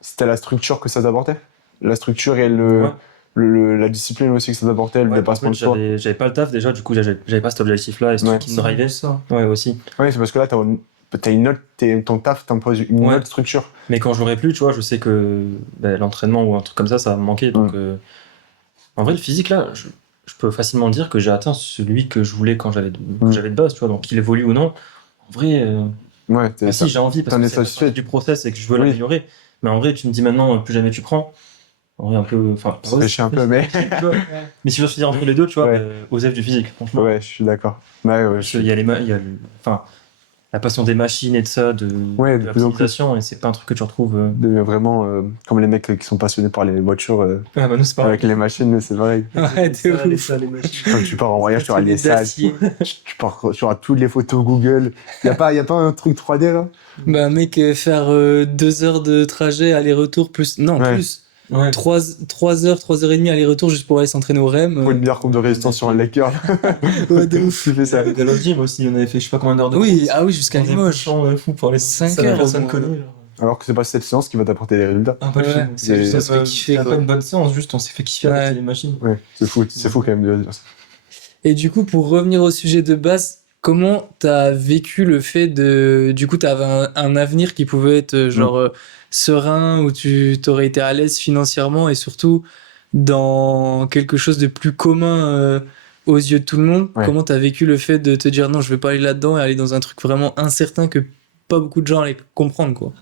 c'était la structure que ça t'apportait. La structure et Ouais. la discipline aussi que ça t'apportait, le Ouais, en dépassement fait, de soi. j'avais pas le taf déjà, du coup, j'avais pas cet objectif-là et ce Ouais. truc qui me drivait. Ça. Ouais, aussi. Ouais, c'est parce que là, t'as une autre, ton taf t'impose une Ouais. autre structure. Mais quand j'aurais plus, tu vois, je sais que l'entraînement ou un truc comme ça va me manquer. Donc, en vrai, le physique, là, je peux facilement dire que j'ai atteint celui que je voulais quand j'avais de base, tu vois. Donc, qu'il évolue ou non, en vrai, Ouais, bah si, j'ai envie parce t'en que es c'est la satisfait. partie du process et que je veux Oui. l'améliorer. Mais en vrai, tu me dis maintenant, plus jamais tu prends. En vrai, un peu. Enfin, Ça fait chier un peu, mais. tu vois. Mais si je dois choisir entre les deux, tu vois, Ouais. Osef du physique, franchement. Ouais, je suis d'accord. Ouais, Parce qu'il y a enfin, la passion des machines et de ça, Ouais, de de plus en l'optimisation, et c'est pas un truc que tu retrouves. Vraiment, comme les mecs qui sont passionnés par les voitures, Ah, bah, nous, c'est pareil. avec les machines, c'est pareil. Ouais, de Les ouf. salles, les machines. Quand tu pars en voyage, tu auras les Des salles, d'acier. tu auras toutes les photos Google. Y a pas un truc 3D là? Bah, mec, faire 2 heures de trajet aller-retour, plus. Non, Ouais. plus. Ouais. 3 heures, 3 heures et demie aller-retour juste pour aller s'entraîner au REM. Faut une meilleure courbe de résistance sur un Laker. Ouais, de ouf. Tu fais ça. Le Galois Gym aussi, on avait fait je sais pas combien d'heures de Oui, course. ah oui, jusqu'à On faisait Limoges. champ fou pour les 5 ça, la heures, personne au moins. connue. Alors que c'est pas cette séance qui va t'apporter des résultats. Ah, pas le Ouais, film. c'est juste, Ça ça se fait kiffer, c'était quoi. pas une bonne séance, juste on s'est fait kiffer Ouais. avec les machines. Ouais, c'est fou quand même de dire ça. Et du coup, pour revenir au sujet de base, comment t'as vécu le fait de... Du coup, t'avais un avenir qui pouvait être genre serein, où tu t'aurais été à l'aise financièrement et surtout dans quelque chose de plus commun aux yeux de tout le monde. Ouais. Comment t'as vécu le fait de te dire non, je vais pas aller là-dedans et aller dans un truc vraiment incertain que pas beaucoup de gens allaient comprendre, quoi.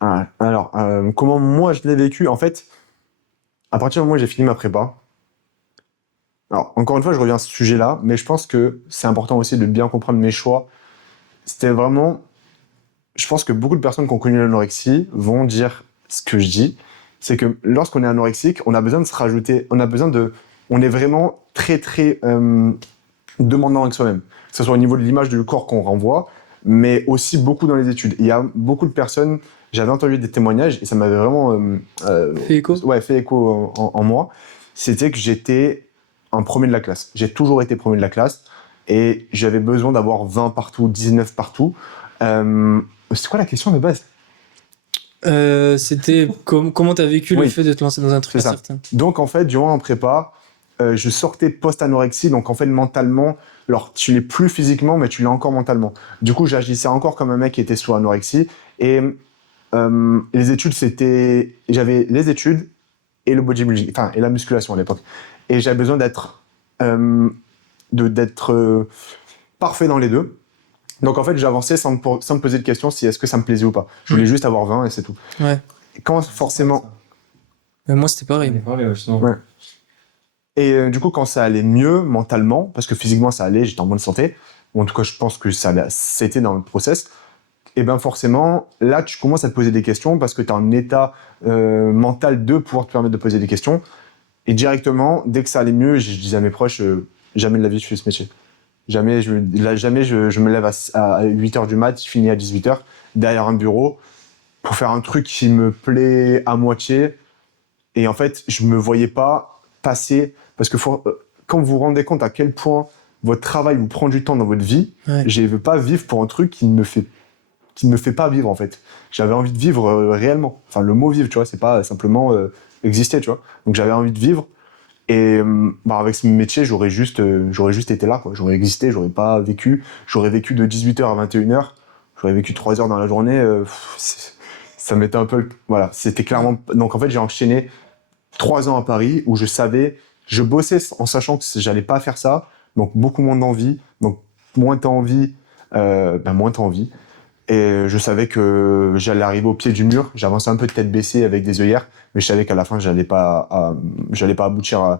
Ah, alors, comment moi je l'ai vécu? En fait, à partir du moment où j'ai fini ma prépa, alors encore une fois, je reviens à ce sujet-là, mais je pense que c'est important aussi de bien comprendre mes choix. C'était vraiment, je pense que beaucoup de personnes qui ont connu l'anorexie vont dire ce que je dis, c'est que lorsqu'on est anorexique, on a besoin de se rajouter, on est vraiment très très demandant avec soi-même, que ce soit au niveau de l'image du corps qu'on renvoie, mais aussi beaucoup dans les études. Il y a beaucoup de personnes, j'avais entendu des témoignages et ça m'avait vraiment Fait écho? ouais, fait écho en moi, c'était que j'étais un premier de la classe. J'ai toujours été premier de la classe et j'avais besoin d'avoir 20 partout, 19 partout. C'est quoi la question de base? C'était comment t'as vécu le Oui, fait de te lancer dans un truc c'est ça. incertain? Donc en fait, durant en prépa, je sortais post-anorexie, donc en fait mentalement, alors tu l'es plus physiquement, mais tu l'es encore mentalement. Du coup, j'agissais encore comme un mec qui était sous anorexie. Et les études, j'avais les études et le bodybuilding, enfin et la musculation à l'époque. Et j'avais besoin d'être parfait dans les deux. Donc en fait, j'avançais sans me poser de questions si est-ce que ça me plaisait ou pas. Je voulais juste avoir 20 et c'est tout. Ouais. Et quand forcément. Mais moi, c'était pareil. Ouais. Et du coup, quand ça allait mieux mentalement, parce que physiquement ça allait, j'étais en bonne santé, ou en tout cas je pense que c'était dans le process, et ben forcément, là tu commences à te poser des questions parce que tu as un état mental de pouvoir te permettre de poser des questions. Et directement, dès que ça allait mieux, je disais à mes proches, jamais de la vie je fais ce métier. Jamais je me lève à 8h du mat, je finis à 18h, derrière un bureau, pour faire un truc qui me plaît à moitié. Et en fait, je me voyais pas passer, parce que quand vous vous rendez compte à quel point votre travail vous prend du temps dans votre vie, Ouais. je ne veux pas vivre pour un truc qui ne me fait pas vivre en fait. J'avais envie de vivre réellement. Enfin, le mot vivre, tu vois, c'est pas simplement exister, tu vois. Donc j'avais envie de vivre. Et avec ce métier, j'aurais juste été là, quoi. J'aurais existé, j'aurais pas vécu. J'aurais vécu de 18h à 21h. J'aurais vécu 3 heures dans la journée. Ça m'était un peu... Voilà, c'était clairement... Donc en fait, j'ai enchaîné 3 ans à Paris où je bossais en sachant que j'allais pas faire ça. Donc beaucoup moins d'envie. Donc moins t'as envie, moins t'as envie. Et je savais que j'allais arriver au pied du mur. J'avançais un peu de tête baissée avec des œillères, mais je savais qu'à la fin, j'allais pas aboutir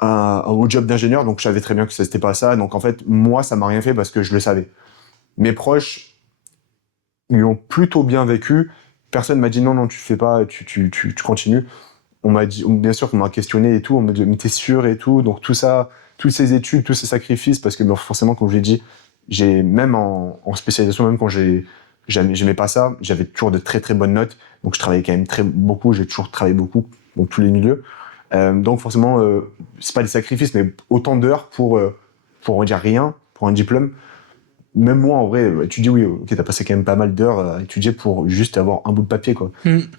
au job d'ingénieur. Donc je savais très bien que c'était pas ça. Donc en fait, moi, ça m'a rien fait parce que je le savais. Mes proches, ils l'ont plutôt bien vécu. Personne m'a dit non, tu fais pas, tu continues. On m'a dit, bien sûr qu'on m'a questionné et tout. On m'a dit, mais t'es sûr et tout. Donc tout ça, toutes ces études, tous ces sacrifices, parce que forcément, comme je l'ai dit, j'ai même en spécialisation, même quand j'aimais pas ça, j'avais toujours de très très bonnes notes. Donc je travaillais quand même beaucoup. J'ai toujours travaillé beaucoup dans tous les milieux. Donc forcément, c'est pas des sacrifices, mais autant d'heures pour on va dire rien, pour un diplôme. Même moi, en vrai, tu dis oui, ok, t'as passé quand même pas mal d'heures à étudier pour juste avoir un bout de papier, quoi.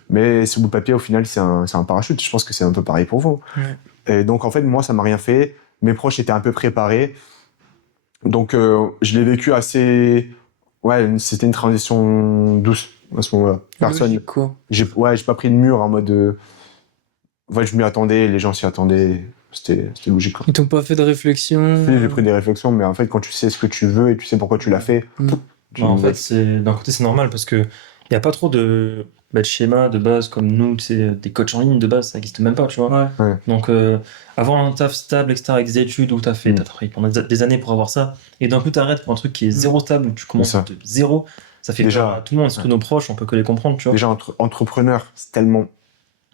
Mais ce bout de papier, au final, c'est un parachute. Je pense que c'est un peu pareil pour vous. Ouais. Et donc, en fait, moi, ça m'a rien fait. Mes proches étaient un peu préparés. Donc, je l'ai vécu assez... Ouais, c'était une transition douce à ce moment-là. Personne... Logique, quoi. J'ai pas pris de mur en mode... En fait, je m'y attendais, les gens s'y attendaient, c'était logique, quoi. Ils t'ont pas fait de réflexion. Si, j'ai pris des réflexions, mais en fait, quand tu sais ce que tu veux et tu sais pourquoi tu l'as fait, tu... Non, en fait, d'un côté, c'est normal parce que il n'y a pas trop de schémas de base comme nous, tu sais, des coachs en ligne de base, ça n'existe même pas, tu vois. Ouais. Donc, avoir un taf stable, etc., avec des études où t'as travaillé pendant des années pour avoir ça, et d'un coup, t'arrêtes pour un truc qui est zéro stable, où tu commences ça. de zéro, ça fait Déjà, peur à tout le monde, surtout nos proches, on peut que les comprendre, tu vois. Déjà, entrepreneur, c'est tellement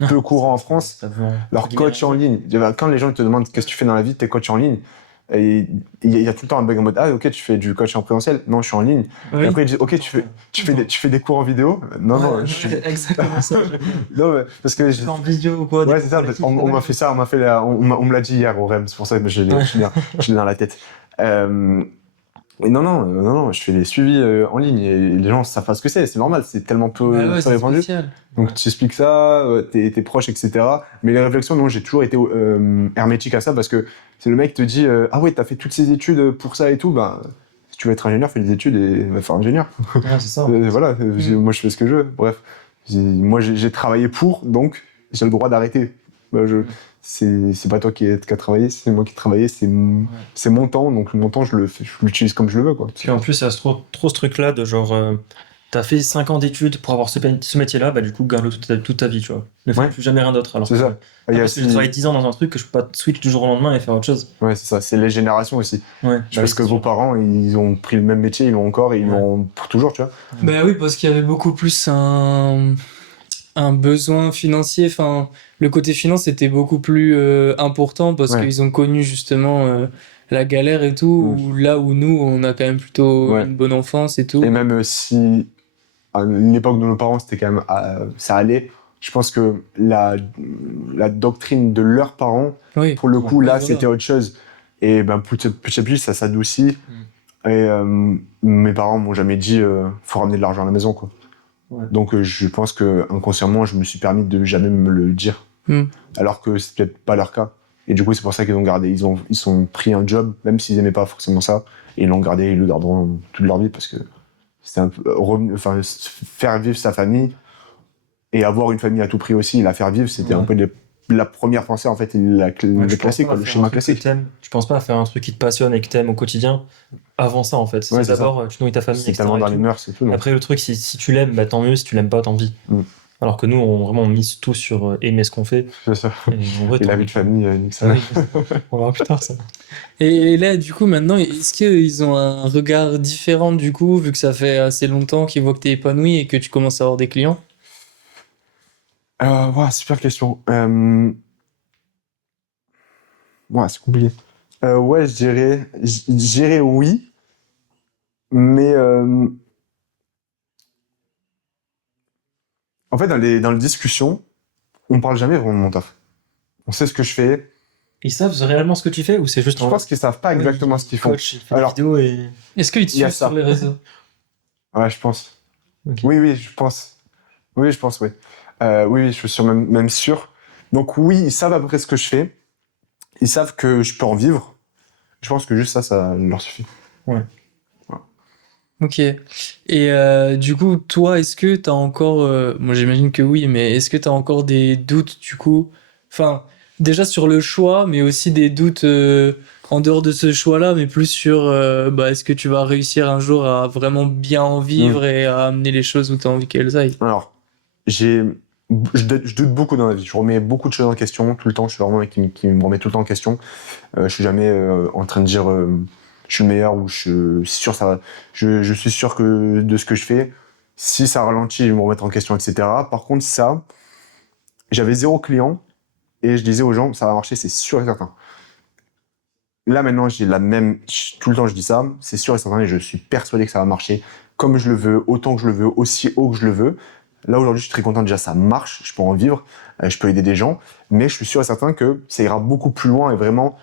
peu courant en France. Ça veut en- Alors, coach en ligne, quand les gens te demandent qu'est-ce que tu fais dans la vie, t'es coach en ligne. Et il y a tout le temps un bug en mode ah ok tu fais du coach en présentiel, non je suis en ligne. Oui. Et après ils disent ok tu fais des cours en vidéo, non Ouais, je suis exactement ça. non mais parce que en vidéo ou quoi. ouais c'est ça parce qu'on m'a fait ça, on me l'a dit hier au REM, c'est pour ça que je l'ai dans la tête. Et non, je fais des suivis en ligne et les gens savent pas ce que c'est normal, c'est tellement peu répandu. Spécial. Donc tu expliques ça, tes proches, etc. Mais les réflexions, non, j'ai toujours été hermétique à ça parce que c'est le mec qui te dit ah ouais, t'as fait toutes ces études pour ça et tout, ben si tu veux être ingénieur, fais des études et va faire ingénieur. Ouais, c'est ça. Voilà, moi je fais ce que je veux. Bref, moi j'ai travaillé pour, donc j'ai le droit d'arrêter. C'est pas toi qui a travaillé, c'est moi qui ai travaillé, c'est mon temps, donc mon temps je l'utilise comme je le veux, quoi. Puis en plus, il y a trop ce truc-là de genre, t'as fait 5 ans d'études pour avoir ce métier-là, bah du coup, garde-le toute ta vie, tu vois. Ne fais plus jamais rien d'autre. Alors c'est ça. Parce que j'ai travaillé 10 ans dans un truc que je peux pas switch du jour au lendemain et faire autre chose. Ouais, c'est ça, c'est les générations aussi. Ouais, Parce que vos parents, ils ont pris le même métier, ils l'ont encore et ils l'ont pour toujours, tu vois. Bah oui, parce qu'il y avait beaucoup plus un besoin financier. Enfin, le côté finance était beaucoup plus important parce qu'ils ont connu justement la galère et tout. Là où nous, on a quand même plutôt une bonne enfance et tout. Et même si à l'époque de nos parents, c'était quand même ça allait. Je pense que la doctrine de leurs parents, pour le coup, là, c'était autre chose. Et ben petit à petit, ça s'adoucit. Et mes parents m'ont jamais dit faut ramener de l'argent à la maison, quoi. Ouais. Donc je pense que inconsciemment, je me suis permis de jamais me le dire, alors que c'est peut-être pas leur cas. Et du coup, c'est pour ça qu'ils ont gardé. Ils ont pris un job, même s'ils aimaient pas forcément ça, et ils l'ont gardé, ils le garderont toute leur vie parce que c'est un peu faire vivre sa famille et avoir une famille à tout prix aussi, la faire vivre, c'était un peu la première pensée en fait, le classique, le schéma classique. Tu penses pas à faire un truc qui te passionne et que t'aimes au quotidien avant ça en fait. C'est d'abord tu nourris ta famille. C'est tellement dans les mœurs, c'est tout. Après le truc, si tu l'aimes, bah tant mieux. Si tu l'aimes pas, tant pis. Alors que nous, on mise tout sur aimer ce qu'on fait. C'est ça. Et, en vrai, la vie de famille, ça. On verra plus tard ça. Et là, du coup, maintenant, est-ce qu'ils ont un regard différent du coup, vu que ça fait assez longtemps qu'ils voient que t'es épanoui et que tu commences à avoir des clients? Super question. C'est compliqué. Je dirais oui, mais en fait, dans les discussions, on parle jamais vraiment de mon taf. On sait ce que je fais. Ils savent réellement ce que tu fais ou c'est juste... Je pense qu'ils savent pas exactement ce qu'ils font. Alors, vidéo et... Est-ce qu'ils te suivent sur les réseaux? Ouais, je pense. Okay. Oui, je pense. Oui, je pense, oui. Oui, je suis même sûr. Donc oui, ils savent à peu près ce que je fais. Ils savent que je peux en vivre. Je pense que juste ça leur suffit. Ouais. Ok. Et du coup, toi, est-ce que t'as encore... moi, j'imagine que oui, mais est-ce que t'as encore des doutes, du coup? Enfin, déjà sur le choix, mais aussi des doutes en dehors de ce choix-là, mais plus sur est-ce que tu vas réussir un jour à vraiment bien en vivre et à amener les choses où t'as envie qu'elles aillent? Alors, je doute beaucoup dans la vie. Je remets beaucoup de choses en question tout le temps. Je suis vraiment un mec qui me remet tout le temps en question. Je suis jamais en train de dire je suis le meilleur ou je suis sûr ça va. Je suis sûr que de ce que je fais, si ça ralentit, je vais me remettre en question, etc. Par contre, ça, j'avais 0 client et je disais aux gens ça va marcher, c'est sûr et certain. Là maintenant, j'ai tout le temps je dis ça, c'est sûr et certain et je suis persuadé que ça va marcher comme je le veux, autant que je le veux, aussi haut que je le veux. Là, aujourd'hui, je suis très content. Déjà, ça marche. Je peux en vivre. Je peux aider des gens. Mais je suis sûr et certain que ça ira beaucoup plus loin et vraiment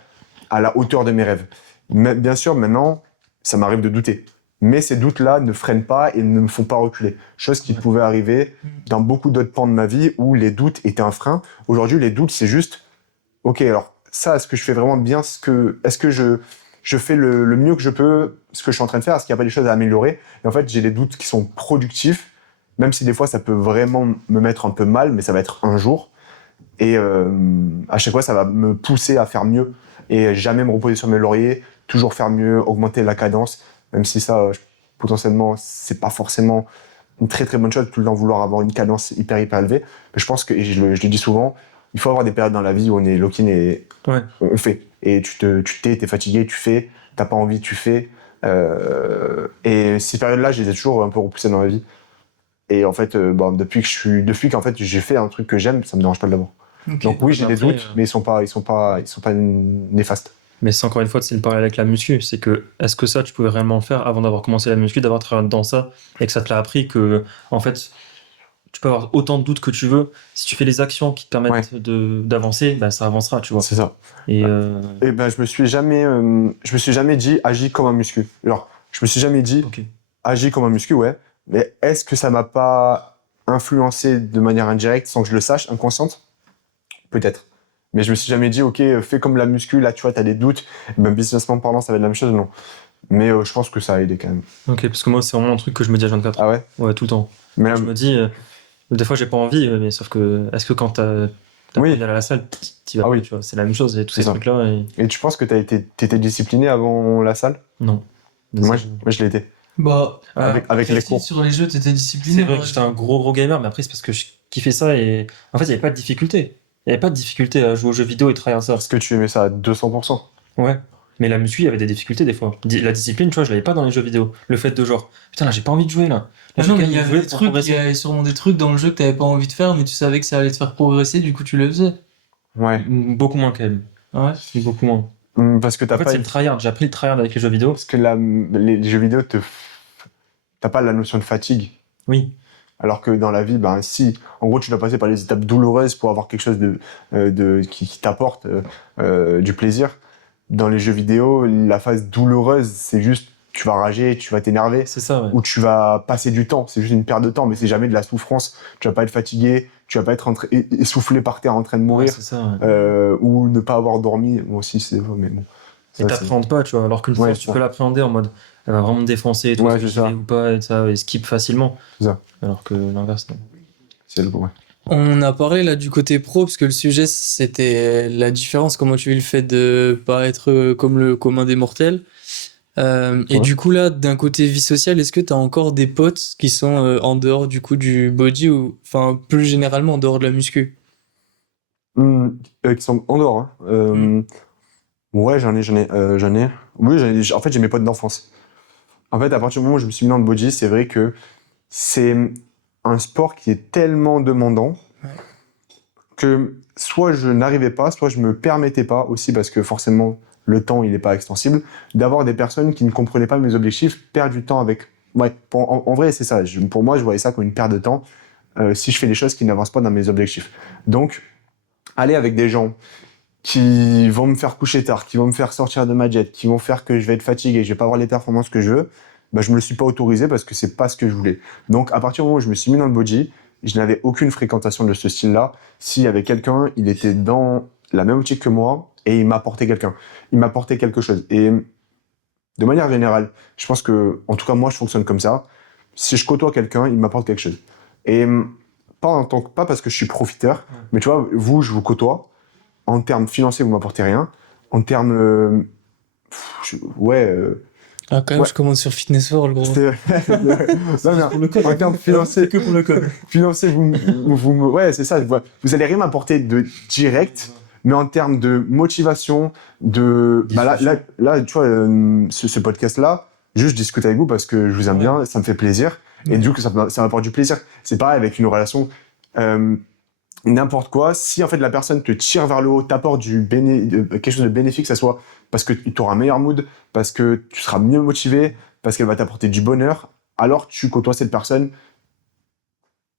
à la hauteur de mes rêves. Mais bien sûr, maintenant, ça m'arrive de douter. Mais ces doutes-là ne freinent pas et ne me font pas reculer. Chose qui pouvait arriver dans beaucoup d'autres pans de ma vie où les doutes étaient un frein. Aujourd'hui, les doutes, c'est juste, OK, alors ça, est-ce que je fais vraiment bien est-ce que je fais le mieux que je peux ce que je suis en train de faire? Est-ce qu'il n'y a pas des choses à améliorer? Et en fait, j'ai des doutes qui sont productifs. Même si des fois ça peut vraiment me mettre un peu mal, mais ça va être un jour. Et à chaque fois, ça va me pousser à faire mieux et jamais me reposer sur mes lauriers, toujours faire mieux, augmenter la cadence, même si ça, potentiellement, c'est pas forcément une très très bonne chose tout le temps vouloir avoir une cadence hyper élevée. Mais je pense que, et je le dis souvent, il faut avoir des périodes dans la vie où on est lock-in et on fait. Et t'es fatigué, tu fais, t'as pas envie, tu fais. Et ces périodes-là, je les ai toujours un peu repoussées dans ma vie. Et en fait, depuis qu'en fait j'ai fait un truc que j'aime, ça me dérange pas de l'avoir. Ok. Donc oui, j'ai des Après, doutes, mais ils sont pas néfastes. Mais c'est encore une fois, c'est le parallèle avec la muscu. C'est que, est-ce que ça, tu pouvais réellement le faire avant d'avoir commencé la muscu, d'avoir travaillé dans ça, et que ça te l'a appris que, en fait, tu peux avoir autant de doutes que tu veux. Si tu fais les actions qui te permettent d'avancer, bah, ça avancera, tu vois. C'est ça. Et Et ben je me suis jamais dit agis comme un muscu. Genre, je me suis jamais dit ok. agis comme un muscu, ouais. Mais est-ce que ça m'a pas influencé de manière indirecte sans que je le sache, inconsciente? Peut-être. Mais je me suis jamais dit, ok, fais comme la muscu, là, tu vois, t'as des doutes. Ben, businessment parlant, ça va être la même chose, non. Mais je pense que ça a aidé quand même. Ok, parce que moi, c'est vraiment un truc que je me dis à 24. Ah ouais? Ouais, tout le temps. Mais là, Je me dis, des fois, j'ai pas envie, mais sauf que, est-ce que quand t'as Oui. envie d'aller à la salle, t'y vas Ah pas, oui. tu vois. C'est la même chose, il y a tous ces C'est ça. trucs-là. Et... et tu penses que t'étais discipliné avant la salle? Non. Moi, je l'ai été. Bah, Avec après, les si, cours. sur les jeux, t'étais C'est discipliné. vrai ouais. que j'étais un gros gamer, mais après, c'est parce que je kiffais ça et en fait, il n'y avait pas de difficulté. Il n'y avait pas de difficulté à jouer aux jeux vidéo et travailler à ça. Parce que tu aimais ça à 200%. Ouais. Mais la muscu, il y avait des difficultés des fois. La discipline, tu vois, je l'avais pas dans les jeux vidéo. Le fait de genre, putain, là, j'ai pas envie de jouer là. Là, Ah j'ai non, quand mais même il y joué avait des pour trucs, il progresser. y avait sûrement des trucs dans le jeu que t'avais pas envie de faire, mais tu savais que ça allait te faire progresser, du coup tu le faisais. Ouais. Beaucoup moins quand même. Ouais. Beaucoup moins. Parce que En fait, c'est le tryhard. J'ai appris le tryhard avec les jeux vidéo. parce que les jeux vidéo t'as pas la notion de fatigue. Oui. Alors que dans la vie, ben si, en gros, tu dois passer par les étapes douloureuses pour avoir quelque chose qui t'apporte du plaisir. Dans les jeux vidéo, la phase douloureuse, c'est juste tu vas rager, tu vas t'énerver, C'est ça, ouais. ou tu vas passer du temps. C'est juste une perte de temps, mais c'est jamais de la souffrance. Tu vas pas être fatigué, tu vas pas être essoufflé par terre en train de Ouais, mourir, c'est ça, ouais. ou ne pas avoir dormi. Moi aussi, c'est mais bon. Et Ça, t'appréhendes pas, tu vois. Alors qu'une Ouais, force, c'est tu ça. peux l'appréhender en mode, elle va vraiment me défoncer et tout, Ouais, si c'est j'y vais ça. ou pas, et ça, et skip facilement. C'est ça. Alors que l'inverse, non. C'est le ouais. On a parlé là du côté pro, parce que le sujet c'était la différence, comment tu vis le fait de pas être comme le commun des mortels. Et Ouais. du coup là, d'un côté vie sociale, est-ce que t'as encore des potes qui sont en dehors du coup du body ou enfin plus généralement en dehors de la muscu? Qui sont en dehors. Hein. Ouais, j'en ai. Oui, en fait, j'ai mes potes d'enfance. En fait, à partir du moment où je me suis mis dans le body, c'est vrai que c'est un sport qui est tellement demandant que soit je n'arrivais pas, soit je me permettais pas aussi parce que forcément le temps il n'est pas extensible, d'avoir des personnes qui ne comprenaient pas mes objectifs, perdre du temps avec. Ouais, en vrai, c'est ça. Pour moi, je voyais ça comme une perte de temps si je fais des choses qui n'avancent pas dans mes objectifs. Donc, aller avec des gens qui vont me faire coucher tard, qui vont me faire sortir de ma jet, qui vont faire que je vais être fatigué, je vais pas avoir les performances que je veux, bah, je me le suis pas autorisé parce que c'est pas ce que je voulais. Donc, à partir du moment où je me suis mis dans le body, je n'avais aucune fréquentation de ce style-là. S'il y avait quelqu'un, il était dans la même optique que moi et il m'apportait quelqu'un. Il m'apportait quelque chose. Et de manière générale, je pense que, en tout cas, moi, je fonctionne comme ça. Si je côtoie quelqu'un, il m'apporte quelque chose. Et pas parce que je suis profiteur, mais tu vois, vous, je vous côtoie. En termes financiers, vous m'apportez rien. En termes, Ah quand même, Ouais. je commande sur Fitness World gros. non, mais en termes financiers, que pour le code. financiers, ouais, c'est ça. Vous allez rien m'apporter de direct, mais en termes de motivation, bah là, tu vois, ce podcast-là, juste je discute avec vous parce que je vous aime bien, ça me fait plaisir, et du coup, ça m'apporte du plaisir. C'est pareil avec une relation. N'importe quoi, si en fait la personne te tire vers le haut, t'apporte quelque chose de bénéfique, que ça soit parce que tu auras un meilleur mood, parce que tu seras mieux motivé, parce qu'elle va t'apporter du bonheur, alors tu côtoies cette personne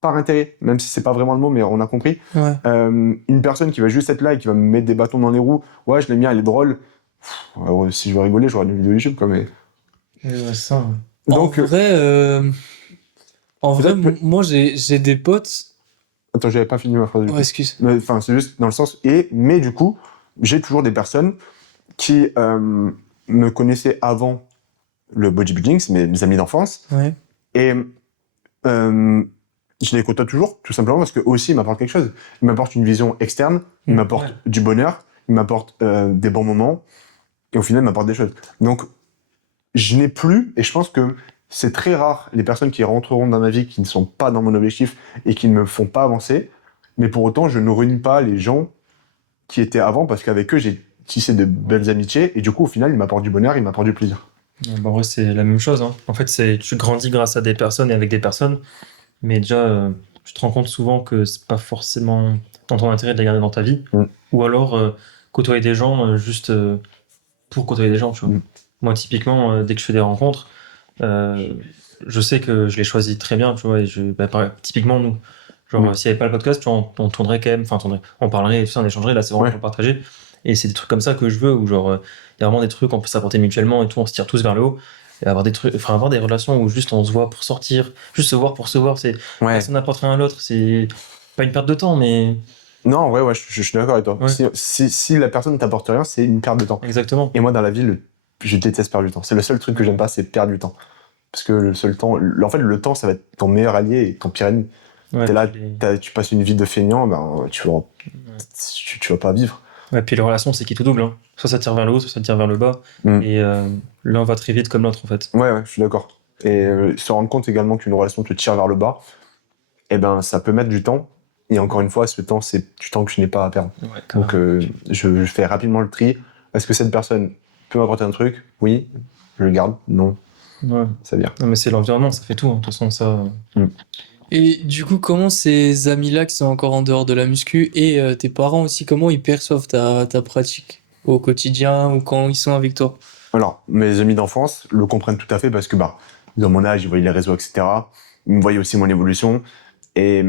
par intérêt, même si c'est pas vraiment le mot, mais on a compris. Ouais. Une personne qui va juste être là et qui va me mettre des bâtons dans les roues, ouais, je l'aime bien, elle est drôle. Si je veux rigoler, j'aurais une vidéo YouTube, quoi, mais. Ça. Donc, en vrai, peut-être moi j'ai des potes. attends, j'avais pas fini ma phrase. Du coup. Excuse. Enfin, c'est juste dans le sens. Mais du coup, j'ai toujours des personnes qui me connaissaient avant le bodybuilding, c'est mes amis d'enfance. Ouais. Et je les côtoie toujours, tout simplement parce que aussi ils m'apportent quelque chose. Ils m'apportent une vision externe, ils m'apportent du bonheur, ils m'apportent des bons moments, et au final ils m'apportent des choses. Donc je n'ai plus, et je pense que c'est très rare les personnes qui rentreront dans ma vie qui ne sont pas dans mon objectif et qui ne me font pas avancer, mais pour autant je ne renie pas les gens qui étaient avant parce qu'avec eux j'ai tissé de belles amitiés, et du coup au final ils m'apportent du bonheur, ils m'apportent du plaisir. En vrai, c'est la même chose, hein. En fait, tu grandis grâce à des personnes et avec des personnes, mais déjà, tu te rends compte souvent que c'est pas forcément dans ton intérêt de les garder dans ta vie, ou alors côtoyer des gens juste pour côtoyer des gens, tu vois. Moi, typiquement, dès que je fais des rencontres, je sais que je les choisis très bien, tu vois, et typiquement, nous, genre, s'il n'y avait pas le podcast, tu vois, on tournerait quand même, on parlerait et tout ça, on échangerait, là, c'est vraiment pour partager. Et c'est des trucs comme ça que je veux, où genre, il y a vraiment des trucs, on peut s'apporter mutuellement et tout, on se tire tous vers le haut, et avoir des trucs, avoir des relations où juste on se voit pour sortir, juste se voir pour se voir, personne n'apporte rien à l'autre, c'est pas une perte de temps, mais. Non, en vrai, ouais, je suis d'accord avec toi. Ouais. Si la personne ne t'apporte rien, c'est une perte de temps. Exactement. Et moi, dans la vie, je déteste perdre du temps. C'est le seul truc que j'aime pas, c'est perdre du temps. Parce que le seul temps, en fait, le temps, ça va être ton meilleur allié et ton pire ennemi. Ouais, t'es là, tu passes une vie de feignant, ben, tu vas pas vivre. Ouais, puis les relations, c'est qui tout double, hein. Soit ça tire vers le haut, soit ça tire vers le bas. Et l'un va très vite comme l'autre, en fait. Ouais, je suis d'accord. Et se rendre compte également qu'une relation te tire vers le bas, eh ben, ça peut mettre du temps. Et encore une fois, ce temps, c'est du temps que je n'ai pas à perdre. Ouais, donc, je fais rapidement le tri. Est-ce que cette personne peut m'apporter un truc ? Oui. Je le garde ? Non. Ouais. Ça vient. Non, mais c'est l'environnement, ça fait tout, hein. De toute façon, ça. Et du coup, comment ces amis-là qui sont encore en dehors de la muscu et tes parents aussi, comment ils perçoivent ta pratique au quotidien ou quand ils sont avec toi ? Alors, mes amis d'enfance le comprennent tout à fait parce que, ils ont mon âge, ils voient les réseaux, etc. Ils me voient aussi mon évolution. Et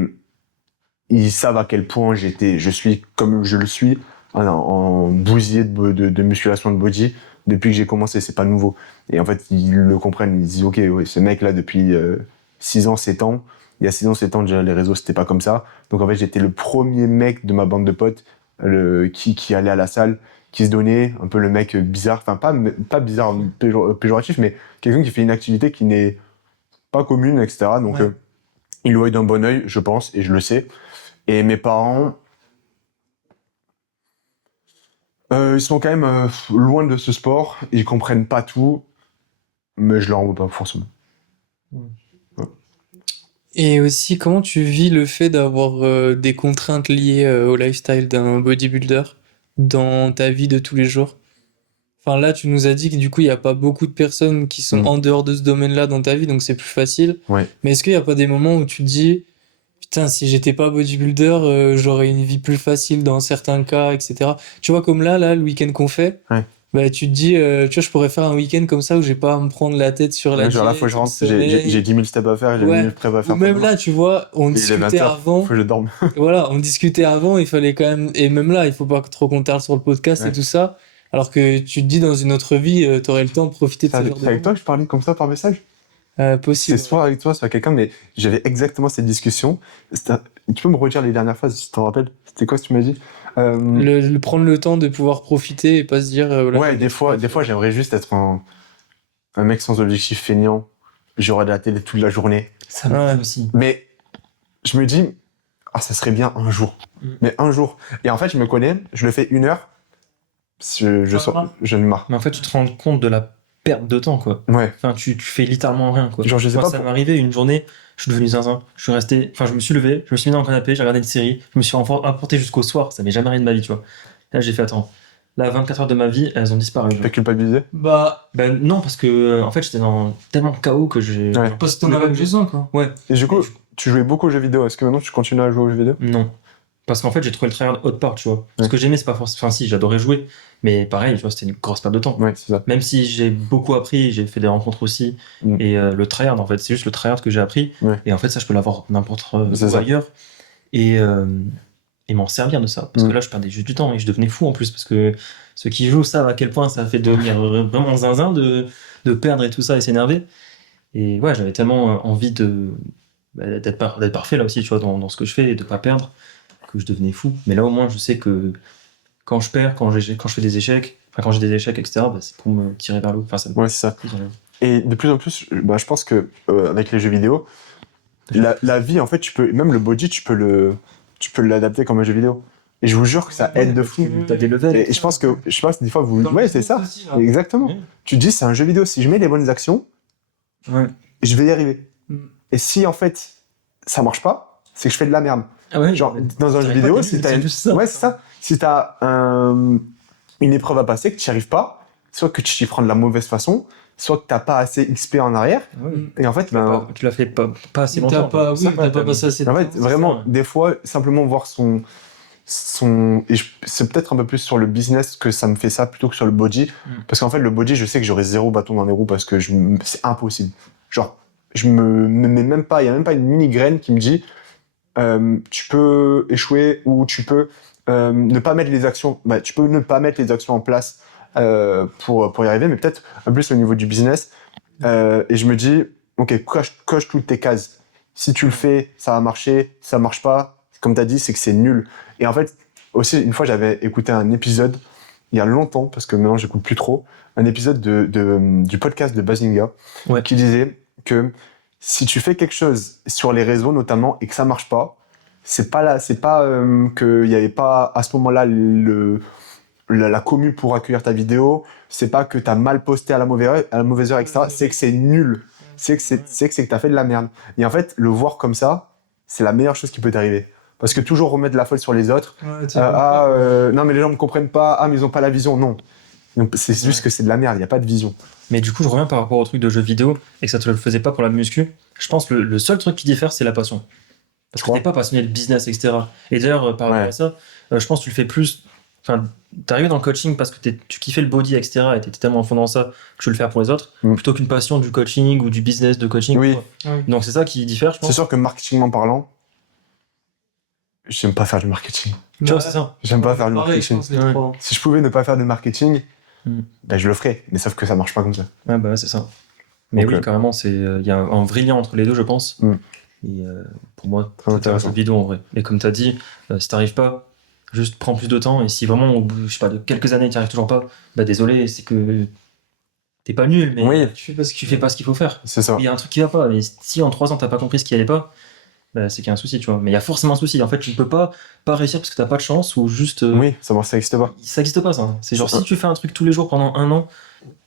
ils savent à quel point je suis comme je le suis, en bousillé de musculation de body depuis que j'ai commencé, c'est pas nouveau. Et en fait, ils le comprennent, ils disent ok, ouais, ce mec là depuis 6 ans, 7 ans, il y a 6 ans, 7 ans déjà les réseaux c'était pas comme ça. Donc en fait, j'étais le premier mec de ma bande de potes qui allait à la salle, qui se donnait, un peu le mec bizarre, enfin pas bizarre, péjoratif, mais quelqu'un qui fait une activité qui n'est pas commune, etc. Donc ils le voient d'un bon œil, je pense, et je le sais. Et mes parents, ils sont quand même loin de ce sport, ils comprennent pas tout, mais je leur en veux pas forcément. Et aussi, comment tu vis le fait d'avoir des contraintes liées au lifestyle d'un bodybuilder dans ta vie de tous les jours ? Enfin là, tu nous as dit que du coup, il n'y a pas beaucoup de personnes qui sont en dehors de ce domaine-là dans ta vie, donc c'est plus facile. Ouais. Mais est-ce qu'il n'y a pas des moments où tu te dis, putain, si j'étais pas bodybuilder, j'aurais une vie plus facile dans certains cas, etc. Tu vois, comme là, le week-end qu'on fait, tu te dis, tu vois, je pourrais faire un week-end comme ça où j'ai pas à me prendre la tête sur la genre là, faut que je rentre, j'ai 10 000 steps à faire, j'ai 10 000 prep à faire. Ou même là, tu vois, on discutait avant. Faut que je dorme. Voilà, on discutait avant, il fallait quand même, et même là, il faut pas trop qu'on tarde sur le podcast et tout ça. Alors que tu te dis, dans une autre vie, t'aurais le temps de profiter de ce genre de C'est avec toi que je parlais comme ça par message ? Possible. C'est soit avec toi, soit avec quelqu'un, mais j'avais exactement cette discussion. Tu peux me redire les dernières phases, si tu t'en rappelles ? C'était quoi ce que tu m'as dit ? Prendre le temps de pouvoir profiter et pas se dire... ouais, des fois, j'aimerais juste être un mec sans objectif feignant. J'aurais de la télé toute la journée. Ça m'arrive aussi. Mais je me dis, ça serait bien un jour. Mais un jour. Et en fait, je me connais, je le fais 1 heure, je ne marre. Mais en fait, tu te rends compte de la perte de temps, quoi. Ouais. Enfin, tu fais littéralement rien, quoi. Genre, je sais Moi, pas. Ça m'est arrivé une journée, je suis devenu zinzin. Je me suis levé, je me suis mis dans le canapé, j'ai regardé une série, je me suis apporté jusqu'au soir. Ça m'est jamais arrivé de ma vie, tu vois. Là, j'ai fait, attends. Là, 24 heures de ma vie, elles ont disparu. T'as culpabilisé ? Ben non, parce que en fait, j'étais dans tellement de chaos que j'ai. Parce que t'en avais besoin, quoi. Ouais. Et du coup, tu jouais beaucoup aux jeux vidéo. Est-ce que maintenant tu continues à jouer aux jeux vidéo ? Non. Parce qu'en fait, j'ai trouvé le tryhard autre part, tu vois. Ce que j'aimais, c'est pas forcément. Enfin, si, j'adorais jouer. Mais pareil, tu vois, c'était une grosse perte de temps. Ouais, c'est ça. Même si j'ai beaucoup appris, j'ai fait des rencontres aussi. Et le tryhard, en fait, c'est juste le tryhard que j'ai appris. Et en fait, ça, je peux l'avoir n'importe où ailleurs. Et m'en servir de ça. Parce que là, je perdais juste du temps et je devenais fou en plus. Parce que ceux qui jouent savent à quel point ça fait devenir vraiment zinzin de perdre et tout ça et s'énerver. Et ouais, j'avais tellement envie d'être parfait là aussi, tu vois, dans ce que je fais et de pas perdre, que je devenais fou. Mais là, au moins, je sais que quand je perds, quand je fais des échecs, quand j'ai des échecs, etc., c'est pour me tirer vers le haut. Ouais, c'est ça. Et de plus en plus, je pense que avec les jeux vidéo, La vie, en fait, même le body, tu peux l'adapter comme un jeu vidéo. Et je vous jure que ça aide de fou. T'as des levels. Et je pense que des fois, ouais, c'est ça. Aussi, là. Exactement. Ouais. Tu te dis, c'est un jeu vidéo. Si je mets les bonnes actions, Ouais. je vais y arriver. Mm. Et si, en fait, ça marche pas, c'est que je fais de la merde. Ah ouais, Genre, dans un jeu vidéo, si t'as ouais, c'est ça. Si t'as une épreuve à passer, que tu n'y arrives pas, soit que tu t'y prends de la mauvaise façon, soit que t'as pas assez XP en arrière. Ouais. Et en fait, Tu l'as fait pas assez T'as longtemps. pas, oui, Ça, t'as pas passé assez de en fait, temps. vraiment, ça. des fois, simplement voir c'est peut-être un peu plus sur le business que ça me fait ça plutôt que sur le body. Parce qu'en fait, le body, je sais que j'aurai 0 bâton dans les roues parce que c'est impossible. Genre, je me mets même pas, il y a même pas une mini graine qui me dit tu peux échouer ou tu peux ne pas mettre les actions. Bah, tu peux ne pas mettre les actions en place pour y arriver, mais peut-être un peu plus au niveau du business. Et je me dis, ok, coche toutes tes cases. Si tu le fais, ça va marcher. Si ça marche pas, comme tu as dit, c'est que c'est nul. Et en fait, aussi, une fois, j'avais écouté un épisode, il y a longtemps, parce que maintenant, j'écoute plus trop, un épisode du podcast de Bazinga, Ouais. qui disait que si tu fais quelque chose sur les réseaux, notamment, et que ça marche pas, c'est pas qu'il y avait pas, à ce moment-là, la commu pour accueillir ta vidéo, c'est pas que t'as mal posté à la mauvaise heure, etc. C'est que c'est nul. C'est que t'as fait de la merde. Et en fait, le voir comme ça, c'est la meilleure chose qui peut t'arriver. Parce que toujours remettre la faute sur les autres. Ouais, Non, mais les gens me comprennent pas. Ah, mais ils ont pas la vision. Non. Donc, c'est juste que c'est de la merde. Il y a pas de vision. Mais du coup, je reviens par rapport au truc de jeux vidéo et que ça te le faisait pas pour la muscu. Je pense que le seul truc qui diffère, c'est la passion. Parce que crois t'es pas passionné de business, etc. Et d'ailleurs, par rapport Ouais. à ça, je pense que tu le fais plus. Enfin, t'arrives dans le coaching parce que tu kiffais le body, etc. Et t'étais tellement à fond dans ça que tu veux le faire pour les autres, plutôt qu'une passion du coaching ou du business de coaching. Oui. Quoi. Donc c'est ça qui diffère, je pense. C'est sûr que marketingment parlant, j'aime pas faire du marketing. Tu vois, c'est ça. J'aime pas faire du Pareil, je marketing. pense, les Ouais. trois. Si je pouvais ne pas faire de marketing, Mm. ben je le ferais. Mais sauf que ça marche pas comme ça. Ouais, bah ouais, c'est ça. Mais Donc, oui, carrément, il y a un vrai lien entre les deux, je pense. Mm. Et pour moi, Très c'est un intéressant. jeu vidéo en vrai. Et comme tu as dit, si t'arrives pas, juste prends plus de temps. Et si vraiment, au bout, je sais pas, de quelques années, tu arrives toujours pas, bah désolé, c'est que t'es pas nul, mais Oui. tu fais pas ce qu'il faut faire. C'est ça. Il y a un truc qui va pas. Mais si en 3 ans, t'as pas compris ce qui allait pas, bah, c'est qu'il y a un souci, tu vois. Mais il y a forcément un souci. En fait, tu ne peux pas réussir parce que t'as pas de chance ou juste. Oui, ça existe pas. Ça existe pas, ça. C'est genre, C'est si tu fais un truc tous les jours pendant 1 an,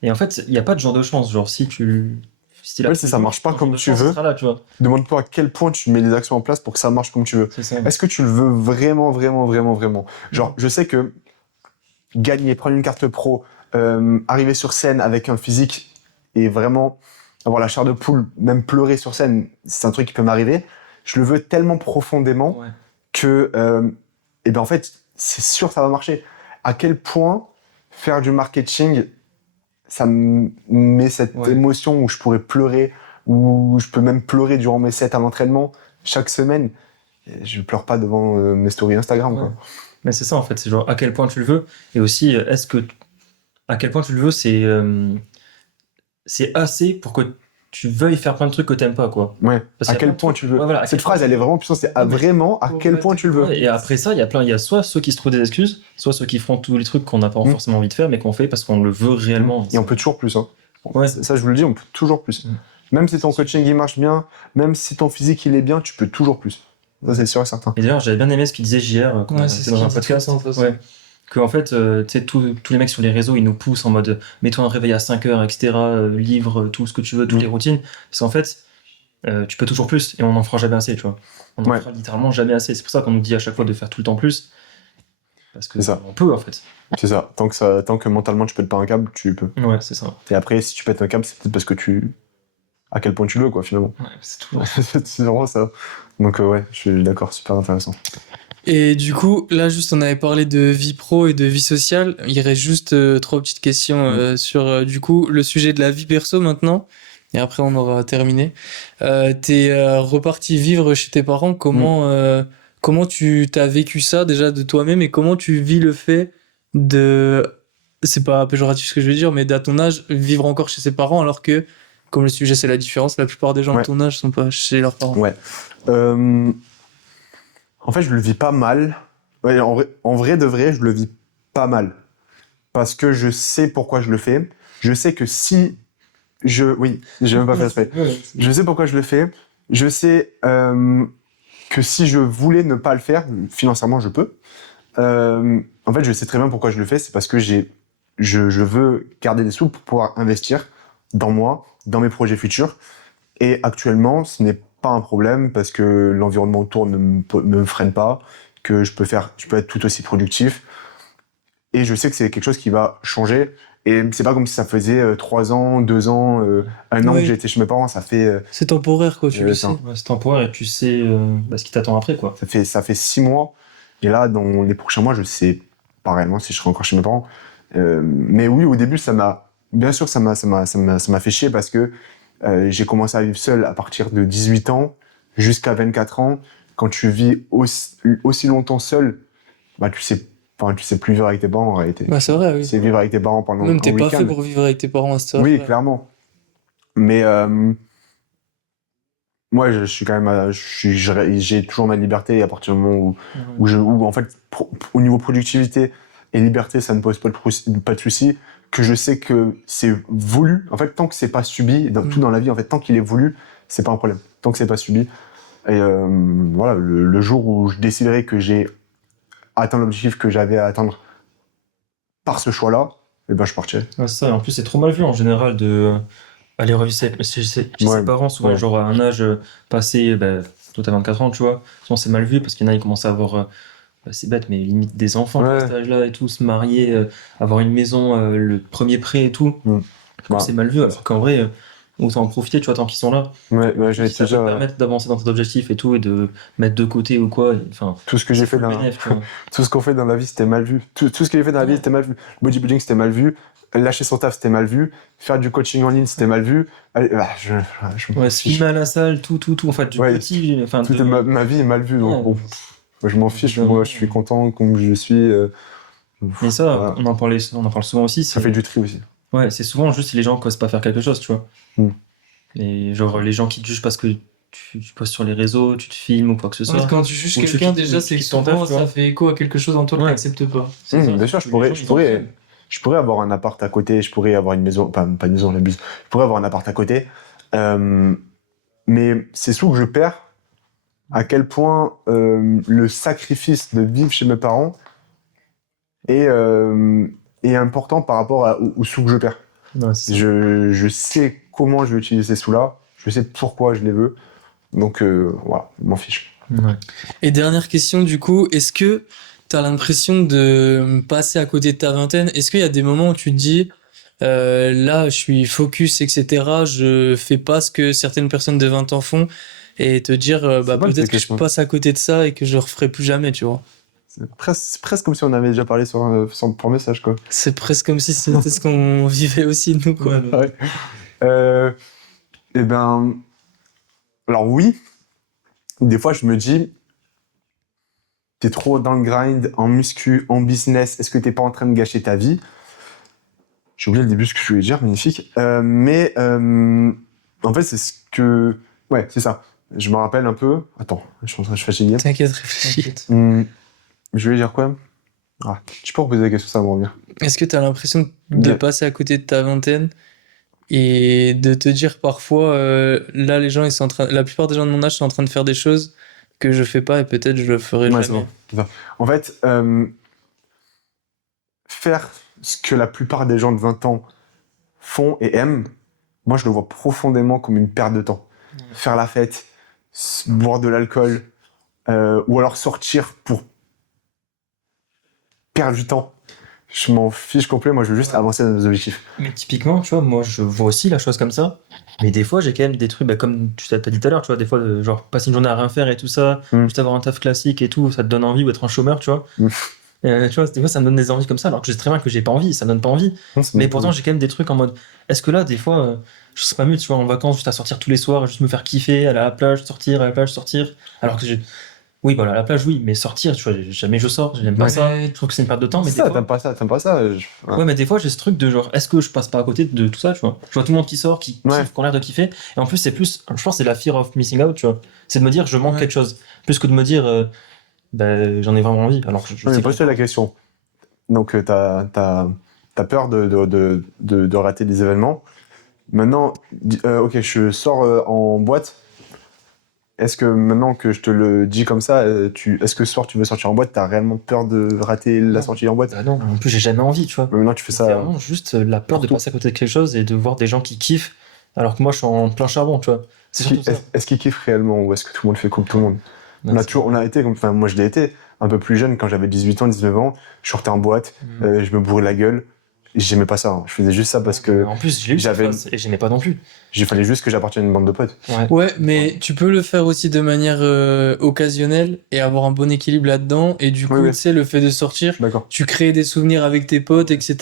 et en fait, il n'y a pas de genre de chance. Genre, si tu. Si Ouais, si ça marche pas comme tu veux. Là, tu vois. Demande-toi à quel point tu mets les actions en place pour que ça marche comme tu veux. C'est ça. Est-ce que tu le veux vraiment, vraiment, vraiment, vraiment? Genre, je sais que gagner, prendre une carte pro, arriver sur scène avec un physique et vraiment avoir la chair de poule, même pleurer sur scène, c'est un truc qui peut m'arriver. Je le veux tellement profondément Ouais. que, et ben en fait, c'est sûr que ça va marcher. À quel point faire du marketing, ça me met cette Ouais. émotion où je pourrais pleurer, où je peux même pleurer durant mes sets à l'entraînement chaque semaine. Et je pleure pas devant mes stories Instagram, Ouais. quoi. Mais c'est ça, en fait. C'est genre, à quel point tu le veux. Et aussi, à quel point tu le veux, c'est assez pour que tu veuilles faire plein de trucs que t'aimes pas, quoi. Ouais. Parce À qu'il y a quel plein de point trucs- tu le veux. Ouais, voilà, à Cette quel point phrase, elle est vraiment puissante. C'est vraiment à quel point tu le veux. Ouais, et après ça, il y a soit ceux qui se trouvent des excuses, soit ceux qui feront tous les trucs qu'on n'a pas Mm. forcément envie de faire, mais qu'on fait parce qu'on le veut réellement. Et on peut toujours plus. Hein. Ouais. Ça, je vous le dis, on peut toujours plus. Mm. Même si ton coaching il marche bien, même si ton physique il est bien, tu peux toujours plus. Ça, c'est sûr et certain. Et d'ailleurs, j'avais bien aimé ce qu'il disait JR quand Ouais, on c'est était ce dans un qu'il dit podcast. tout le temps, de toute façon. Ouais. Que en fait, tu sais, tous les mecs sur les réseaux, ils nous poussent en mode mets-toi un réveil à 5h, etc., livre, tout ce que tu veux, toutes les routines. Parce qu'en fait, tu peux toujours plus et on n'en fera jamais assez, tu vois. On n'en Ouais. fera littéralement jamais assez. C'est pour ça qu'on nous dit à chaque fois de faire tout le temps plus. Parce que C'est ça. on peut, en fait. C'est ça. Tant que mentalement tu pètes pas un câble, tu peux. Ouais, c'est ça. Et après, si tu pètes un câble, c'est peut-être parce que à quel point tu le veux, quoi, finalement. Ouais, c'est tout. C'est vraiment ça. Donc, ouais, je suis d'accord, super intéressant. Et du coup, là, juste, on avait parlé de vie pro et de vie sociale. Il reste juste 3 petites questions sur, du coup, le sujet de la vie perso maintenant. Et après, on aura terminé. T'es reparti vivre chez tes parents. Comment tu t'as vécu ça déjà de toi-même et comment tu vis le fait de... C'est pas péjoratif ce que je veux dire, mais d'à ton âge, vivre encore chez ses parents alors que, comme le sujet c'est la différence, la plupart des gens de Ouais. ton âge sont pas chez leurs parents. Ouais. En fait, je le vis pas mal. Ouais, en vrai de vrai, je le vis pas mal. Parce que je sais pourquoi je le fais. Je sais que si je... Oui, j'ai même pas fait exprès. Je sais pourquoi je le fais. Je sais que si je voulais ne pas le faire, financièrement, je peux. En fait, je sais très bien pourquoi je le fais. C'est parce que je veux garder des sous pour pouvoir investir dans moi, dans mes projets futurs. Et actuellement, ce n'est pas un problème parce que l'environnement autour ne me freine pas, que je peux être tout aussi productif. Et je sais que c'est quelque chose qui va changer. Et c'est pas comme si ça faisait 3 ans, 2 ans, 1 an que Oui. j'étais chez mes parents. Ça fait, C'est temporaire, quoi, tu le sais. Ouais, c'est temporaire et tu sais ce qui t'attend après, quoi. ça fait 6 mois. Et là, dans les prochains mois, je sais pas réellement si je serai encore chez mes parents. Mais oui, au début, bien sûr, ça m'a fait chier parce que j'ai commencé à vivre seul à partir de 18 ans jusqu'à 24 ans. Quand tu vis aussi longtemps seul, bah, tu sais plus vivre avec tes parents en réalité. Bah, c'est vrai, oui. C'est vivre avec tes parents pendant Même un t'es pas week-end. fait pour vivre avec tes parents à cette heure. Oui, clairement. Mais moi, je suis quand même, j'ai toujours ma liberté à partir du moment où en fait, au niveau productivité et liberté, ça ne pose pas de souci. Que je sais que c'est voulu. En fait, tant que c'est pas subi, tout dans la vie, en fait, tant qu'il est voulu, c'est pas un problème. Tant que c'est pas subi. Et voilà, le jour où je déciderai que j'ai atteint l'objectif que j'avais à atteindre par ce choix-là, eh ben, je partirai. Ouais, c'est ça. En plus, c'est trop mal vu en général de aller revivre chez ses parents, souvent, ouais. genre à un âge passé, toi t'as 24 ans, tu vois. Souvent, c'est mal vu parce qu'il y en a, ils commencent à avoir, c'est bête, mais limite des enfants à cet âge-là et tout, se marier, avoir une maison, le premier prêt et tout. C'est mal vu, alors qu'en vrai, autant en profiter, tu vois, tant qu'ils sont là. Ouais, j'allais Si ça te peut te dire, permettre d'avancer dans tes objectifs et tout, et de mettre de côté ou quoi. Enfin, tout ce que j'ai fait full bénéf, tu vois. tout ce qu'on fait dans la vie, c'était mal vu. Tout ce que j'ai fait dans la vie, c'était mal vu. Le bodybuilding, c'était mal vu. Lâcher son taf, c'était mal vu. Faire du coaching en ligne, c'était mal vu. Allez, Ouais, se filmer à la salle, tout. En fait, du petit. Enfin, ma vie est mal vue, donc bon, je m'en fiche. Moi, je suis content comme je suis. Et ça, voilà. on en parle souvent aussi. Ça fait du tri aussi. Ouais, c'est souvent juste si les gens n'osent pas faire quelque chose, tu vois. Et genre, les gens qui te jugent parce que tu postes sur les réseaux, tu te filmes ou quoi que ce soit. Quand tu juges Ou quelqu'un, tu déjà, c'est que quittes ton souvent, taf, tu vois. ça fait écho à quelque chose en toi que tu n'acceptes pas. Bien sûr, je pourrais avoir un appart à côté, je pourrais avoir une maison, pas une maison, j'abuse. Je pourrais avoir un appart à côté. Mais c'est sous que je perds à quel point le sacrifice de vivre chez mes parents est important par rapport aux sous que je perds. Ouais, c'est ça. Je sais comment je vais utiliser ces sous-là, je sais pourquoi je les veux. Donc voilà, je m'en fiche. Ouais. Et dernière question, du coup, est-ce que tu as l'impression de passer à côté de ta vingtaine? Est-ce qu'il y a des moments où tu te dis, là, je suis focus, etc., je fais pas ce que certaines personnes de 20 ans font, et te dire, peut-être que je passe à côté de ça et que je le referai plus jamais, tu vois? C'est presque comme si on avait déjà parlé sur le message, quoi. C'est presque comme si c'était ce qu'on vivait aussi, nous, quoi. Ouais. Eh ben, alors oui, des fois je me dis, t'es trop dans le grind, en muscu, en business, est-ce que t'es pas en train de gâcher ta vie? J'ai oublié le début ce que je voulais dire, magnifique. Mais en fait, c'est ce que... Ouais, c'est ça. Je me rappelle un peu... Attends, je suis en train de fatiguer. T'inquiète, réfléchis. Je voulais dire quoi? Tu peux reposer la question, ça va me revenir. Est-ce que t'as l'impression de passer à côté de ta vingtaine et de te dire parfois, là, les gens, la plupart des gens de mon âge sont en train de faire des choses que je fais pas et peut-être je le ferai jamais. C'est ça. En fait, faire ce que la plupart des gens de 20 ans font et aiment, moi je le vois profondément comme une perte de temps. Faire la fête, boire de l'alcool, ou alors sortir pour perdre du temps. Je m'en fiche complet, moi je veux juste avancer dans nos objectifs. Mais typiquement, tu vois, moi je vois aussi la chose comme ça. Mais des fois, j'ai quand même des trucs, comme tu t'as dit tout à l'heure, tu vois, des fois, genre passer une journée à rien faire et tout ça, juste avoir un taf classique et tout, ça te donne envie ou être un chômeur, tu vois. Tu vois, des fois, ça me donne des envies comme ça, alors que je sais très bien que j'ai pas envie, ça me donne pas envie. Mais pourtant, j'ai quand même des trucs en mode, est-ce que là, des fois, je serais pas mieux, tu vois, en vacances, juste à sortir tous les soirs, juste me faire kiffer, aller à la plage, sortir, à la plage, sortir. Alors que oui, voilà, à la plage, oui, mais sortir, tu vois, jamais je sors, j'aime pas ça, je trouve que c'est une perte de temps. Mais ça, des fois... t'aimes pas ça Ouais, mais des fois, j'ai ce truc de genre, est-ce que je passe pas à côté de tout ça, tu vois? Je vois tout le monde qui sort, qui kiffe, qui a l'air de kiffer. Et en plus, c'est plus, je pense, que c'est la fear of missing out, tu vois. C'est de me dire, je manque quelque chose. Plus que de me dire, j'en ai vraiment envie. Alors, je sais pose la question. Donc, t'as peur de rater des événements. Maintenant, ok, je sors en boîte. est-ce que maintenant que je te le dis comme ça, est-ce que ce soir tu veux sortir en boîte, t'as réellement peur de rater la Non. sortie en boîte? Bah non, en plus, j'ai jamais envie, tu vois. Mais maintenant tu fais C'est ça. vraiment juste la peur de partout. passer à côté de quelque chose et de voir des gens qui kiffent, alors que moi, je suis en plein charbon, tu vois. C'est surtout ça. Est-ce qu'ils kiffent réellement ou est-ce que tout le monde fait comme tout le monde? Non, c'est- On a été, enfin moi je l'ai été, un peu plus jeune quand j'avais 18 ans, 19 ans, je sortais en boîte, je me bourrais la gueule, et j'aimais pas ça, hein. Je faisais juste ça parce que En plus, j'ai eu cette j'avais- phase et j'aimais pas non plus. il fallait juste que j'appartienne à une bande de potes. Ouais, mais tu peux le faire aussi de manière occasionnelle et avoir un bon équilibre là-dedans. Et du coup, Oui, oui. tu sais, le fait de sortir, D'accord. tu crées des souvenirs avec tes potes, etc.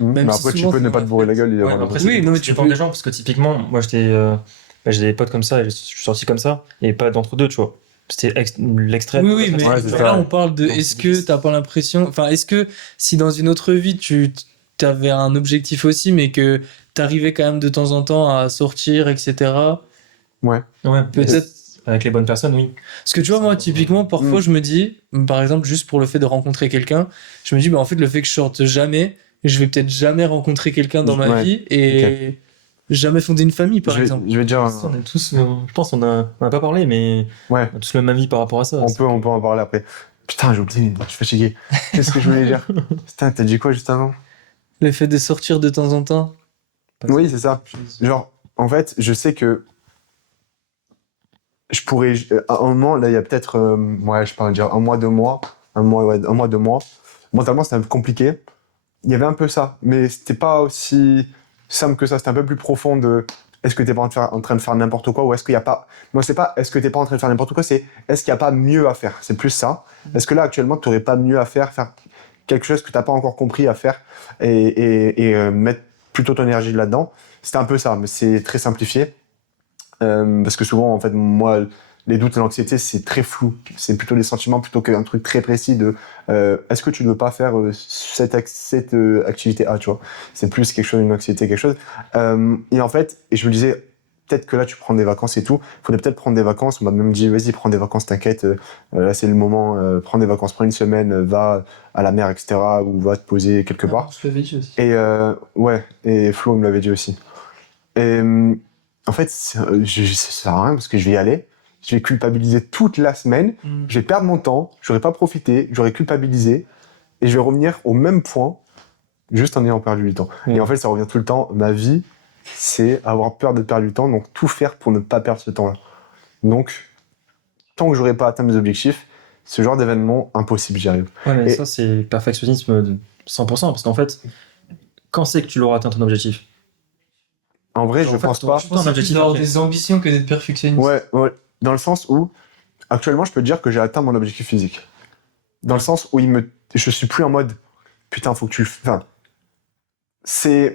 Mais Même après si tu souvent, peux c'est ne dans pas la te bourrer la fête. gueule et Ouais, avoir après, Oui, non, mais ça tu dépend peux- des gens, parce que typiquement, moi, j'ai des potes comme ça et je suis sorti comme ça, et pas d'entre deux, tu vois. C'était l'extrême. Oui, oui, mais Ouais, c'est mais ça, là, ouais. on parle de Donc, est-ce c'est que difficile. t'as pas l'impression. Enfin, est-ce que si dans une autre vie, tu avais un objectif aussi, mais que t'arrivais quand même de temps en temps à sortir, etc. Ouais. Ouais, Peut-être. avec les bonnes personnes, oui. Parce que tu vois, moi, typiquement, parfois, je me dis, par exemple, juste pour le fait de rencontrer quelqu'un, je me dis, bah, en fait, le fait que je sorte jamais, je vais peut-être jamais rencontrer quelqu'un dans ma Ouais, vie et jamais fonder une famille, par Je vais, exemple. je vais dire, On est tous, je pense on a pas parlé, mais ouais, on a tous le même avis par rapport à ça. on peut en parler après. Putain, j'ai oublié, je suis fatigué. Qu'est-ce que je voulais dire? Putain, t'as dit quoi juste avant? Le fait de sortir de temps en temps. Oui, c'est ça. Genre, en fait, je sais que je pourrais, à un moment, là, il y a peut-être, ouais, je peux dire un mois, 2 mois, un mois, 2 mois. Mentalement, c'était un peu compliqué. Il y avait un peu ça, mais c'était pas aussi simple que ça. C'était un peu plus profond de, est-ce que t'es pas en train de faire n'importe quoi ou est-ce qu'il y a pas, non, c'est pas, est-ce que t'es pas en train de faire n'importe quoi, c'est, est-ce qu'il y a pas mieux à faire? C'est plus ça. Est-ce que là, actuellement, t'aurais pas mieux à faire quelque chose que t'as pas encore compris à faire et mettre plutôt ton énergie là-dedans? C'était un peu ça, mais c'est très simplifié. Parce que souvent, en fait, moi, les doutes et l'anxiété, c'est très flou. C'est plutôt des sentiments plutôt qu'un truc très précis de est-ce que tu ne veux pas faire cette activité A, tu vois. C'est plus quelque chose, une anxiété, quelque chose. Et en fait, et je me disais, peut-être que là, tu prends des vacances et tout. Il faudrait peut-être prendre des vacances. On m'a même dit, vas-y, prends des vacances, t'inquiète. Là, c'est le moment. Prends des vacances, prends une semaine, va à la mer, etc. Ou va te poser quelque part. Je l'avais dit aussi. Et ouais, et Flo me l'avait dit aussi. Et en fait, ça sert à rien parce que je vais y aller, je vais culpabiliser toute la semaine, je vais perdre mon temps, j'aurais pas profité, j'aurais culpabilisé, et je vais revenir au même point, juste en ayant perdu du temps. Et en fait, ça revient tout le temps. Ma vie, c'est avoir peur de perdre du temps, donc tout faire pour ne pas perdre ce temps-là. Donc, tant que j'aurai pas atteint mes objectifs, ce genre d'événement, impossible, j'y arrive. Ouais, mais Et- ça, c'est perfectionnisme de 100%, parce qu'en fait, quand c'est que tu l'auras atteint ton objectif? En vrai, Genre, je en fait, pense t'auras pas. tout le temps Je pense un que c'est plus objectif d'avoir après. des ambitions que d'être perfectionniste. Ouais, dans le sens où, actuellement, je peux te dire que j'ai atteint mon objectif physique. Dans le sens où je suis plus en mode, putain, faut que tu enfin,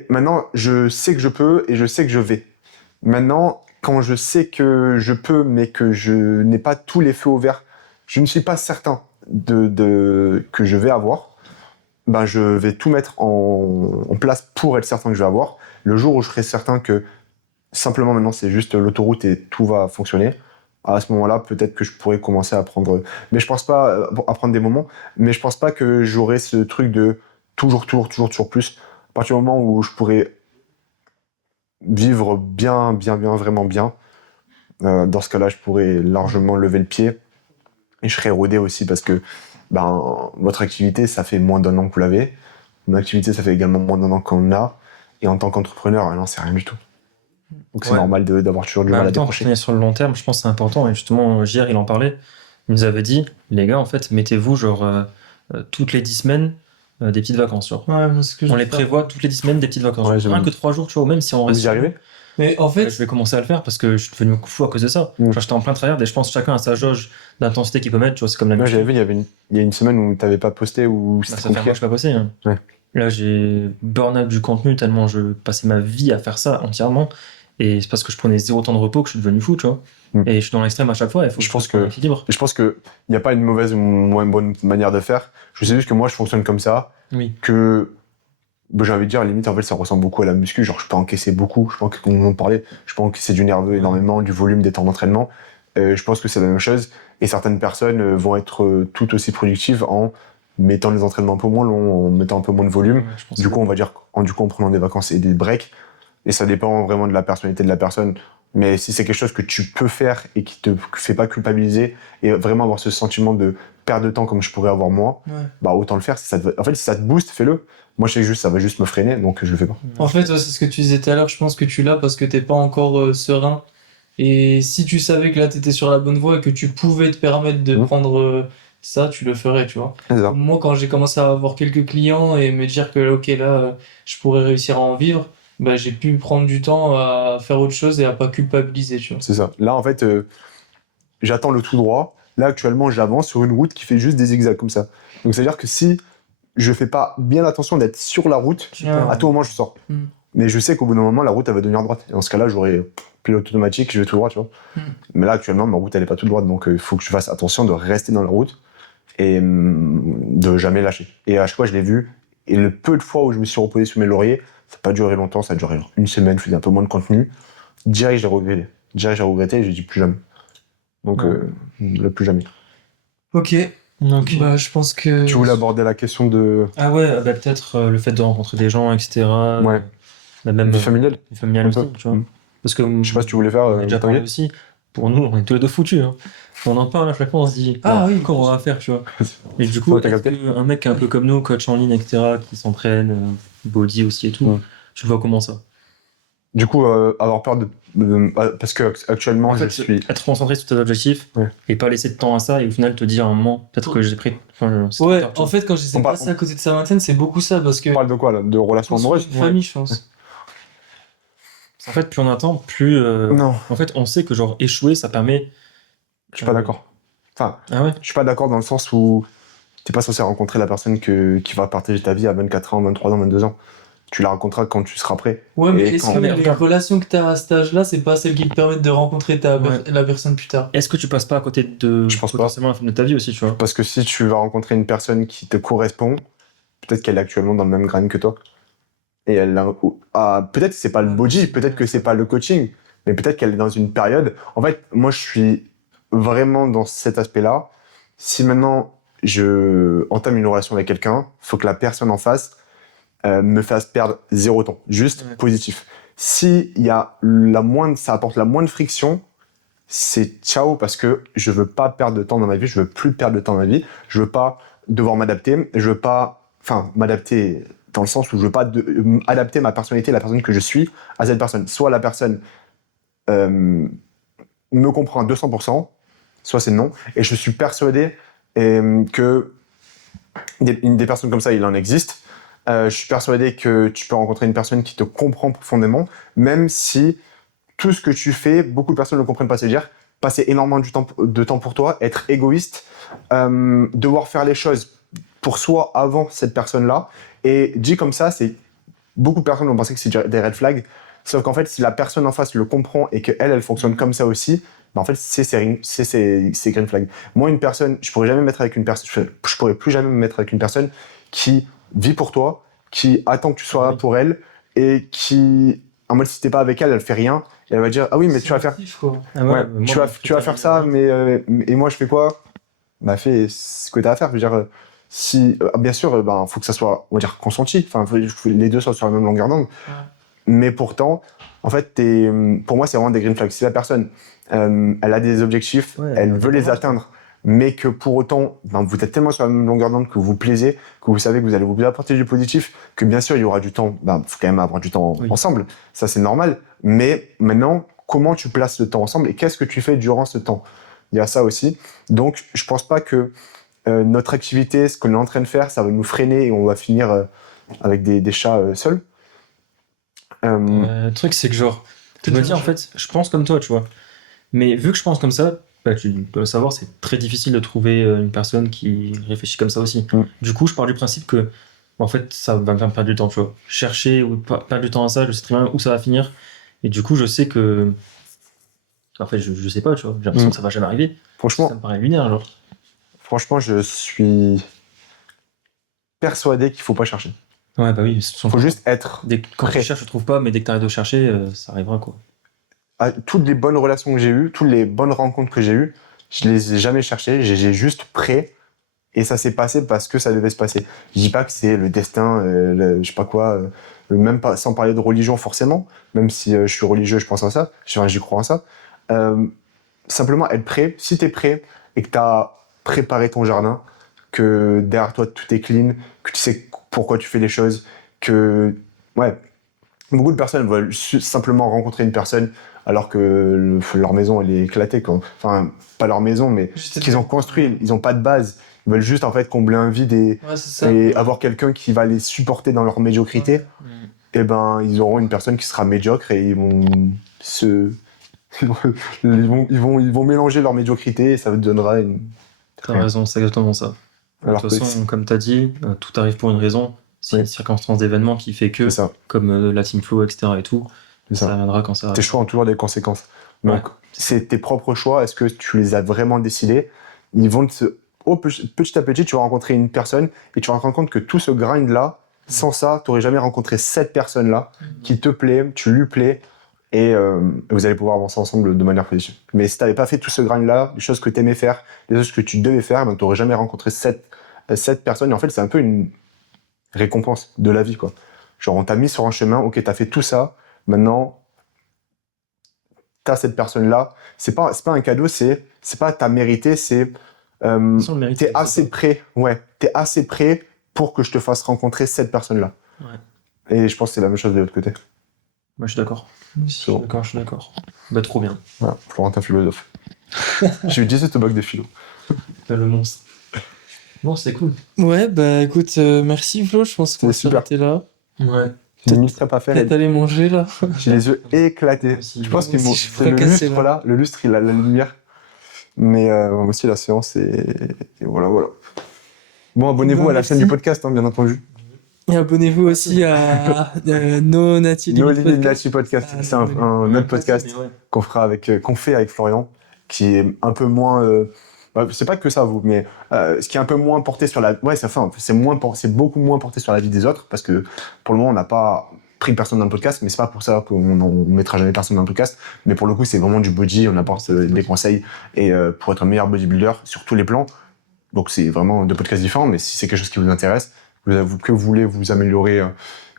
maintenant, je sais que je peux et je sais que je vais. Maintenant, quand je sais que je peux, mais que je n'ai pas tous les feux au vert, je ne suis pas certain que je vais avoir, ben, je vais tout mettre en place pour être certain que je vais avoir. Le jour où je serai certain que simplement maintenant c'est juste l'autoroute et tout va fonctionner, à ce moment-là, peut-être que je pourrais commencer à prendre. Mais je pense pas à prendre des moments, mais je pense pas que j'aurai ce truc de toujours plus. À partir du moment où je pourrais vivre bien, vraiment bien, dans ce cas-là, je pourrais largement lever le pied et je serais rodé aussi parce que ben, votre activité, ça fait moins d'1 an que vous l'avez. Mon activité, ça fait également moins d'1 an qu'on l'a. Et en tant qu'entrepreneur, non, c'est rien du tout. Donc c'est Ouais. normal d'avoir toujours du Mais en mal à même temps, pour décrocher. tenir sur le long terme, je pense que c'est important. Et justement, hier, il en parlait. Il nous avait dit, les gars, en fait, mettez-vous genre toutes les 10 semaines des petites vacances. Genre. Ouais, mais c'est ce que je On vais les faire. prévoit toutes les 10 semaines des petites vacances. Ouais, Genre, rien j'aime. que 3 jours, tu vois, ou même si on reste. Vous y arrivez? Mais en fait, Je vais commencer à le faire parce que je suis devenu fou à cause de ça. Mm. Genre, j'étais en plein tryhard et je pense que chacun a sa jauge d'intensité qu'il peut mettre. Tu vois, c'est comme la Moi, muscu. j'avais vu, il y a une semaine où t'avais pas posté ou Bah, c'était ça fait un mois compliqué. que je suis pas passé. Hein. Ouais. Là, j'ai burn-out du contenu tellement je passais ma vie à faire ça entièrement. Et c'est parce que je prenais 0 temps de repos que je suis devenu fou, tu vois. Mm. Et je suis dans l'extrême à chaque fois. Il faut Je que pense trouve un que- équilibre. Je pense que il n'y a pas une mauvaise ou moins bonne manière de faire. Je sais juste que moi, je fonctionne comme ça, Oui. que bah, j'ai envie de dire, à la limite, en fait, ça ressemble beaucoup à la muscu. Genre, je peux encaisser beaucoup. Je pense qu'on en parlait. Je peux encaisser du nerveux énormément, du volume, des temps d'entraînement. Je pense que c'est la même chose. Et certaines personnes vont être tout aussi productives en mettant les entraînements un peu moins longs, en mettant un peu moins de volume. Ouais, je pense Du coup, on va dire, en prenant des vacances et des breaks. Et ça dépend vraiment de la personnalité de la personne. Mais si c'est quelque chose que tu peux faire et qui te fait pas culpabiliser et vraiment avoir ce sentiment de perte de temps comme je pourrais avoir moi, bah autant le faire. En fait, si ça te booste, fais-le. Moi, je sais juste, ça va juste me freiner, donc je le fais pas. En fait, c'est ce que tu disais tout à l'heure, je pense que tu l'as parce que t'es pas encore serein. Et si tu savais que là, t'étais sur la bonne voie et que tu pouvais te permettre de prendre ça, tu le ferais, tu vois. C'est ça. Moi, quand j'ai commencé à avoir quelques clients et me dire que, ok, là, je pourrais réussir à en vivre, bah, j'ai pu prendre du temps à faire autre chose et à pas culpabiliser, tu vois. C'est ça. Là, en fait, j'attends le tout droit. Là, actuellement, j'avance sur une route qui fait juste des zigzags comme ça. Donc, c'est-à-dire que si je fais pas bien attention d'être sur la route, à tout moment, je sors. Mais je sais qu'au bout d'un moment, la route, elle va devenir droite. Et dans ce cas-là, j'aurai pilote automatique, je vais tout droit, tu vois. Mais là, actuellement, ma route, elle est pas toute droite. Donc, il faut que je fasse attention de rester dans la route et de jamais lâcher. Et à chaque fois, je l'ai vu. Et le peu de fois où je me suis reposé sur mes lauriers, ça n'a pas duré longtemps, ça a duré une semaine, je faisais un peu moins de contenu. Direct, j'ai regretté. Et j'ai dit plus jamais. Donc, le plus jamais. Ok. Bah, je pense que. Tu voulais aborder la question de. Ah ouais, bah, peut-être le fait de rencontrer des gens, etc. Ouais. Bah, même Vie familiale. vie familiale Un aussi, peu. tu vois. Parce que Je sais pas si tu voulais faire. on a déjà parlé Tanguy. aussi. Pour nous, on est tous les deux foutus. Hein. On en parle à chaque fois, on se dit comment on va faire, tu vois. Et du coup, Ouais, t'as est-ce capté. qu'un mec un peu comme nous, coach en ligne, etc., qui s'entraîne, body aussi et tout, tu le vois comment ça? Du coup, avoir peur parce que actuellement, En je fait, suis. être concentré sur tes objectifs Ouais. et pas laisser de temps à ça et au final te dire à un moment, peut-être que j'ai pris. Enfin, c'est trop Ouais, tard, tu en vois. fait, quand j'essaie de passer à côté de sa vingtaine, c'est beaucoup ça parce que. On parle de quoi là? De relations amoureuses? Une famille, je pense. En fait, plus on attend, plus. Non, En fait, on sait que genre échouer, ça permet. je suis pas d'accord. Enfin, Ah ouais? je suis pas d'accord dans le sens où t'es pas censé rencontrer la personne qui va partager ta vie à 24 ans, 23 ans, 22 ans. Tu la rencontreras quand tu seras prêt. Ouais, mais Et est-ce quand- que Mais les regarde. relations que t'as à cet âge-là, c'est pas celles qui te permettent de rencontrer Ouais. la personne plus tard? Est-ce que tu passes pas à côté de Je pense pas. potentiellement la fin de ta vie aussi, tu vois? Parce que si tu vas rencontrer une personne qui te correspond, peut-être qu'elle est actuellement dans le même grain que toi. Et peut-être que c'est pas le body, peut-être que c'est pas le coaching, mais peut-être qu'elle est dans une période. En fait, moi, je suis vraiment dans cet aspect-là. Si maintenant je entame une relation avec quelqu'un, faut que la personne en face me fasse perdre 0 temps, juste positif. Si il y a ça apporte la moindre friction, c'est ciao parce que je veux pas perdre de temps dans ma vie, je veux plus perdre de temps dans ma vie, je veux pas devoir m'adapter, je veux pas, enfin m'adapter dans le sens où je veux pas adapter ma personnalité, la personne que je suis à cette personne. Soit la personne me comprend à 200%, soit c'est non. Et je suis persuadé que des personnes comme ça, il en existe. Je suis persuadé que tu peux rencontrer une personne qui te comprend profondément, même si tout ce que tu fais, beaucoup de personnes ne le comprennent pas. C'est-à-dire passer énormément de temps pour toi, être égoïste, devoir faire les choses pour soi avant cette personne-là. Et dit comme ça, c'est beaucoup de personnes vont penser que c'est des red flags. Sauf qu'en fait, si la personne en face le comprend et qu'elle, elle fonctionne comme ça aussi, bah en fait, c'est green flag. Moi, une personne, je pourrais jamais me mettre avec une personne, je pourrais plus jamais me mettre avec une personne qui vit pour toi, qui attend que tu sois là pour elle et qui, en mode, si t'es pas avec elle, elle fait rien. Et elle va dire, ah oui, mais tu vas faire, Ah ouais, tu vas faire ça, mais et moi, je fais quoi? Bah, fais ce que t'as à faire. Je veux dire, si, bien sûr, ben, faut que ça soit, on va dire, consenti. Enfin, faut que les deux soient sur la même longueur d'onde. Ouais. Mais pourtant, en fait, pour moi, c'est vraiment des green flags. Si la personne, elle a des objectifs, elle veut les atteindre, mais que pour autant, ben, vous êtes tellement sur la même longueur d'onde que vous plaisez, que vous savez que vous allez vous apporter du positif, que bien sûr, il y aura du temps. Ben, faut quand même avoir du temps ensemble. Ça, c'est normal. Mais maintenant, comment tu places le temps ensemble et qu'est-ce que tu fais durant ce temps? Il y a ça aussi. Donc, je pense pas que notre activité, ce qu'on est en train de faire, ça va nous freiner et on va finir avec des chats seuls. Le truc, c'est que genre, je me dis en fait, je pense comme toi, tu vois. Mais vu que je pense comme ça, bah, tu dois le savoir, c'est très difficile de trouver une personne qui réfléchit comme ça aussi. Du coup, je pars du principe que, en fait, ça va me faire perdre du temps, tu vois. Chercher ou perdre du temps à ça, je sais très bien où ça va finir. Et du coup, je sais que. En fait, je sais pas, tu vois. J'ai l'impression que ça va jamais arriver. Franchement, ça me paraît lunaire, genre. Franchement, je suis persuadé qu'il faut pas chercher. Ouais, bah oui. Faut juste être quand prêt. tu cherches, tu trouves pas, mais dès que t'arrêtes de chercher, ça arrivera, quoi. Toutes les bonnes relations que j'ai eues, toutes les bonnes rencontres que j'ai eues, je les ai jamais cherchées. J'ai juste prêt Et ça s'est passé parce que ça devait se passer. Je dis pas que c'est le destin, je sais pas quoi, même pas, sans parler de religion forcément, même si je suis religieux, je pense à ça, j'y crois en ça. Simplement être prêt, si t'es prêt et que t'as préparé ton jardin, que derrière toi tout est clean, que tu sais pourquoi tu fais les choses, que, ouais, beaucoup de personnes veulent simplement rencontrer une personne alors que leur maison elle est éclatée, quoi. Enfin, pas leur maison, mais ce qu'ils ont construit, ils ont pas de base. Ils veulent juste en fait combler un vide et, Ouais, c'est ça. et avoir quelqu'un qui va les supporter dans leur médiocrité. Mm. Et ben ils auront une personne qui sera médiocre et ils vont se ils vont mélanger leur médiocrité et ça te donnera une. T'as raison, c'est exactement ça. De Alors toute que façon, comme t'as dit, tout arrive pour une raison. C'est une circonstance d'événement qui fait que, c'est ça, comme la team flow, etc. et tout, c'est ça ça. viendra quand ça Tes arrive. choix ont toujours des conséquences. Donc, Ouais. c'est tes propres choix. Est-ce que tu les as vraiment décidés? Ils vont petit à petit, tu vas rencontrer une personne et tu vas te rendre compte que tout ce grind-là, sans ça, tu n'aurais jamais rencontré cette personne-là qui te plaît, tu lui plais et vous allez pouvoir avancer ensemble de manière positive. Mais si tu n'avais pas fait tout ce grind-là, les choses que tu aimais faire, les choses que tu devais faire, ben, tu n'aurais jamais rencontré cette personne. Et en fait, c'est un peu une récompense de la vie, quoi. Genre, on t'a mis sur un chemin, ok, tu as fait tout ça, maintenant, t'as cette personne-là, c'est pas un cadeau, c'est pas t'as mérité, c'est Sans le mérite, t'es c'est assez ça. prêt, t'es assez prêt pour que je te fasse rencontrer cette personne-là. Ouais. Et je pense que c'est la même chose de l'autre côté. Moi, je suis d'accord. Je suis bon. d'accord, je suis d'accord. Bah, trop bien. Voilà, Florentin philosophe. J'ai eu 18 au bac de philo. Le monstre. Bon, c'est cool. Ouais, bah écoute, merci Flo, je pense qu'on va C'était super. s'arrêter là. Ouais. J'ai mis le trap à faire Peut-être et aller manger là. j'ai les yeux éclatés. Aussi, Je pense moi que aussi, je c'est le fracassais, lustre là, le lustre il a la lumière. Mais moi aussi la séance et voilà. Bon, abonnez-vous Bah, à la chaîne merci. du podcast, hein, bien entendu. Et abonnez-vous aussi à No Nati No Limit Limit Podcast. Nachi Podcast, Ah, c'est No un Limit. autre podcast Mais ouais. qu'on fait avec Florian, qui est un peu moins, c'est pas que ça vous, mais ce qui est un peu moins porté sur la, ouais, c'est beaucoup moins porté sur la vie des autres, parce que pour le moment on n'a pas pris personne dans le podcast, mais c'est pas pour ça on mettra jamais personne dans le podcast, mais pour le coup c'est vraiment du body, on apporte des conseils et pour être un meilleur bodybuilder sur tous les plans. Donc c'est vraiment deux podcasts différents, mais si c'est quelque chose qui vous intéresse, que vous voulez vous améliorer,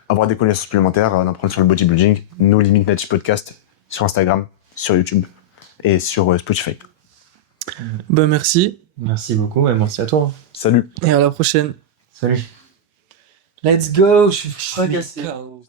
avoir des connaissances supplémentaires, d'apprendre sur le bodybuilding, No Limit Nachi Podcast sur Instagram, sur YouTube et sur Spotify. Bah merci Merci beaucoup et merci à toi. Salut! et à la prochaine. Salut. Let's go, je suis fracassé. KO.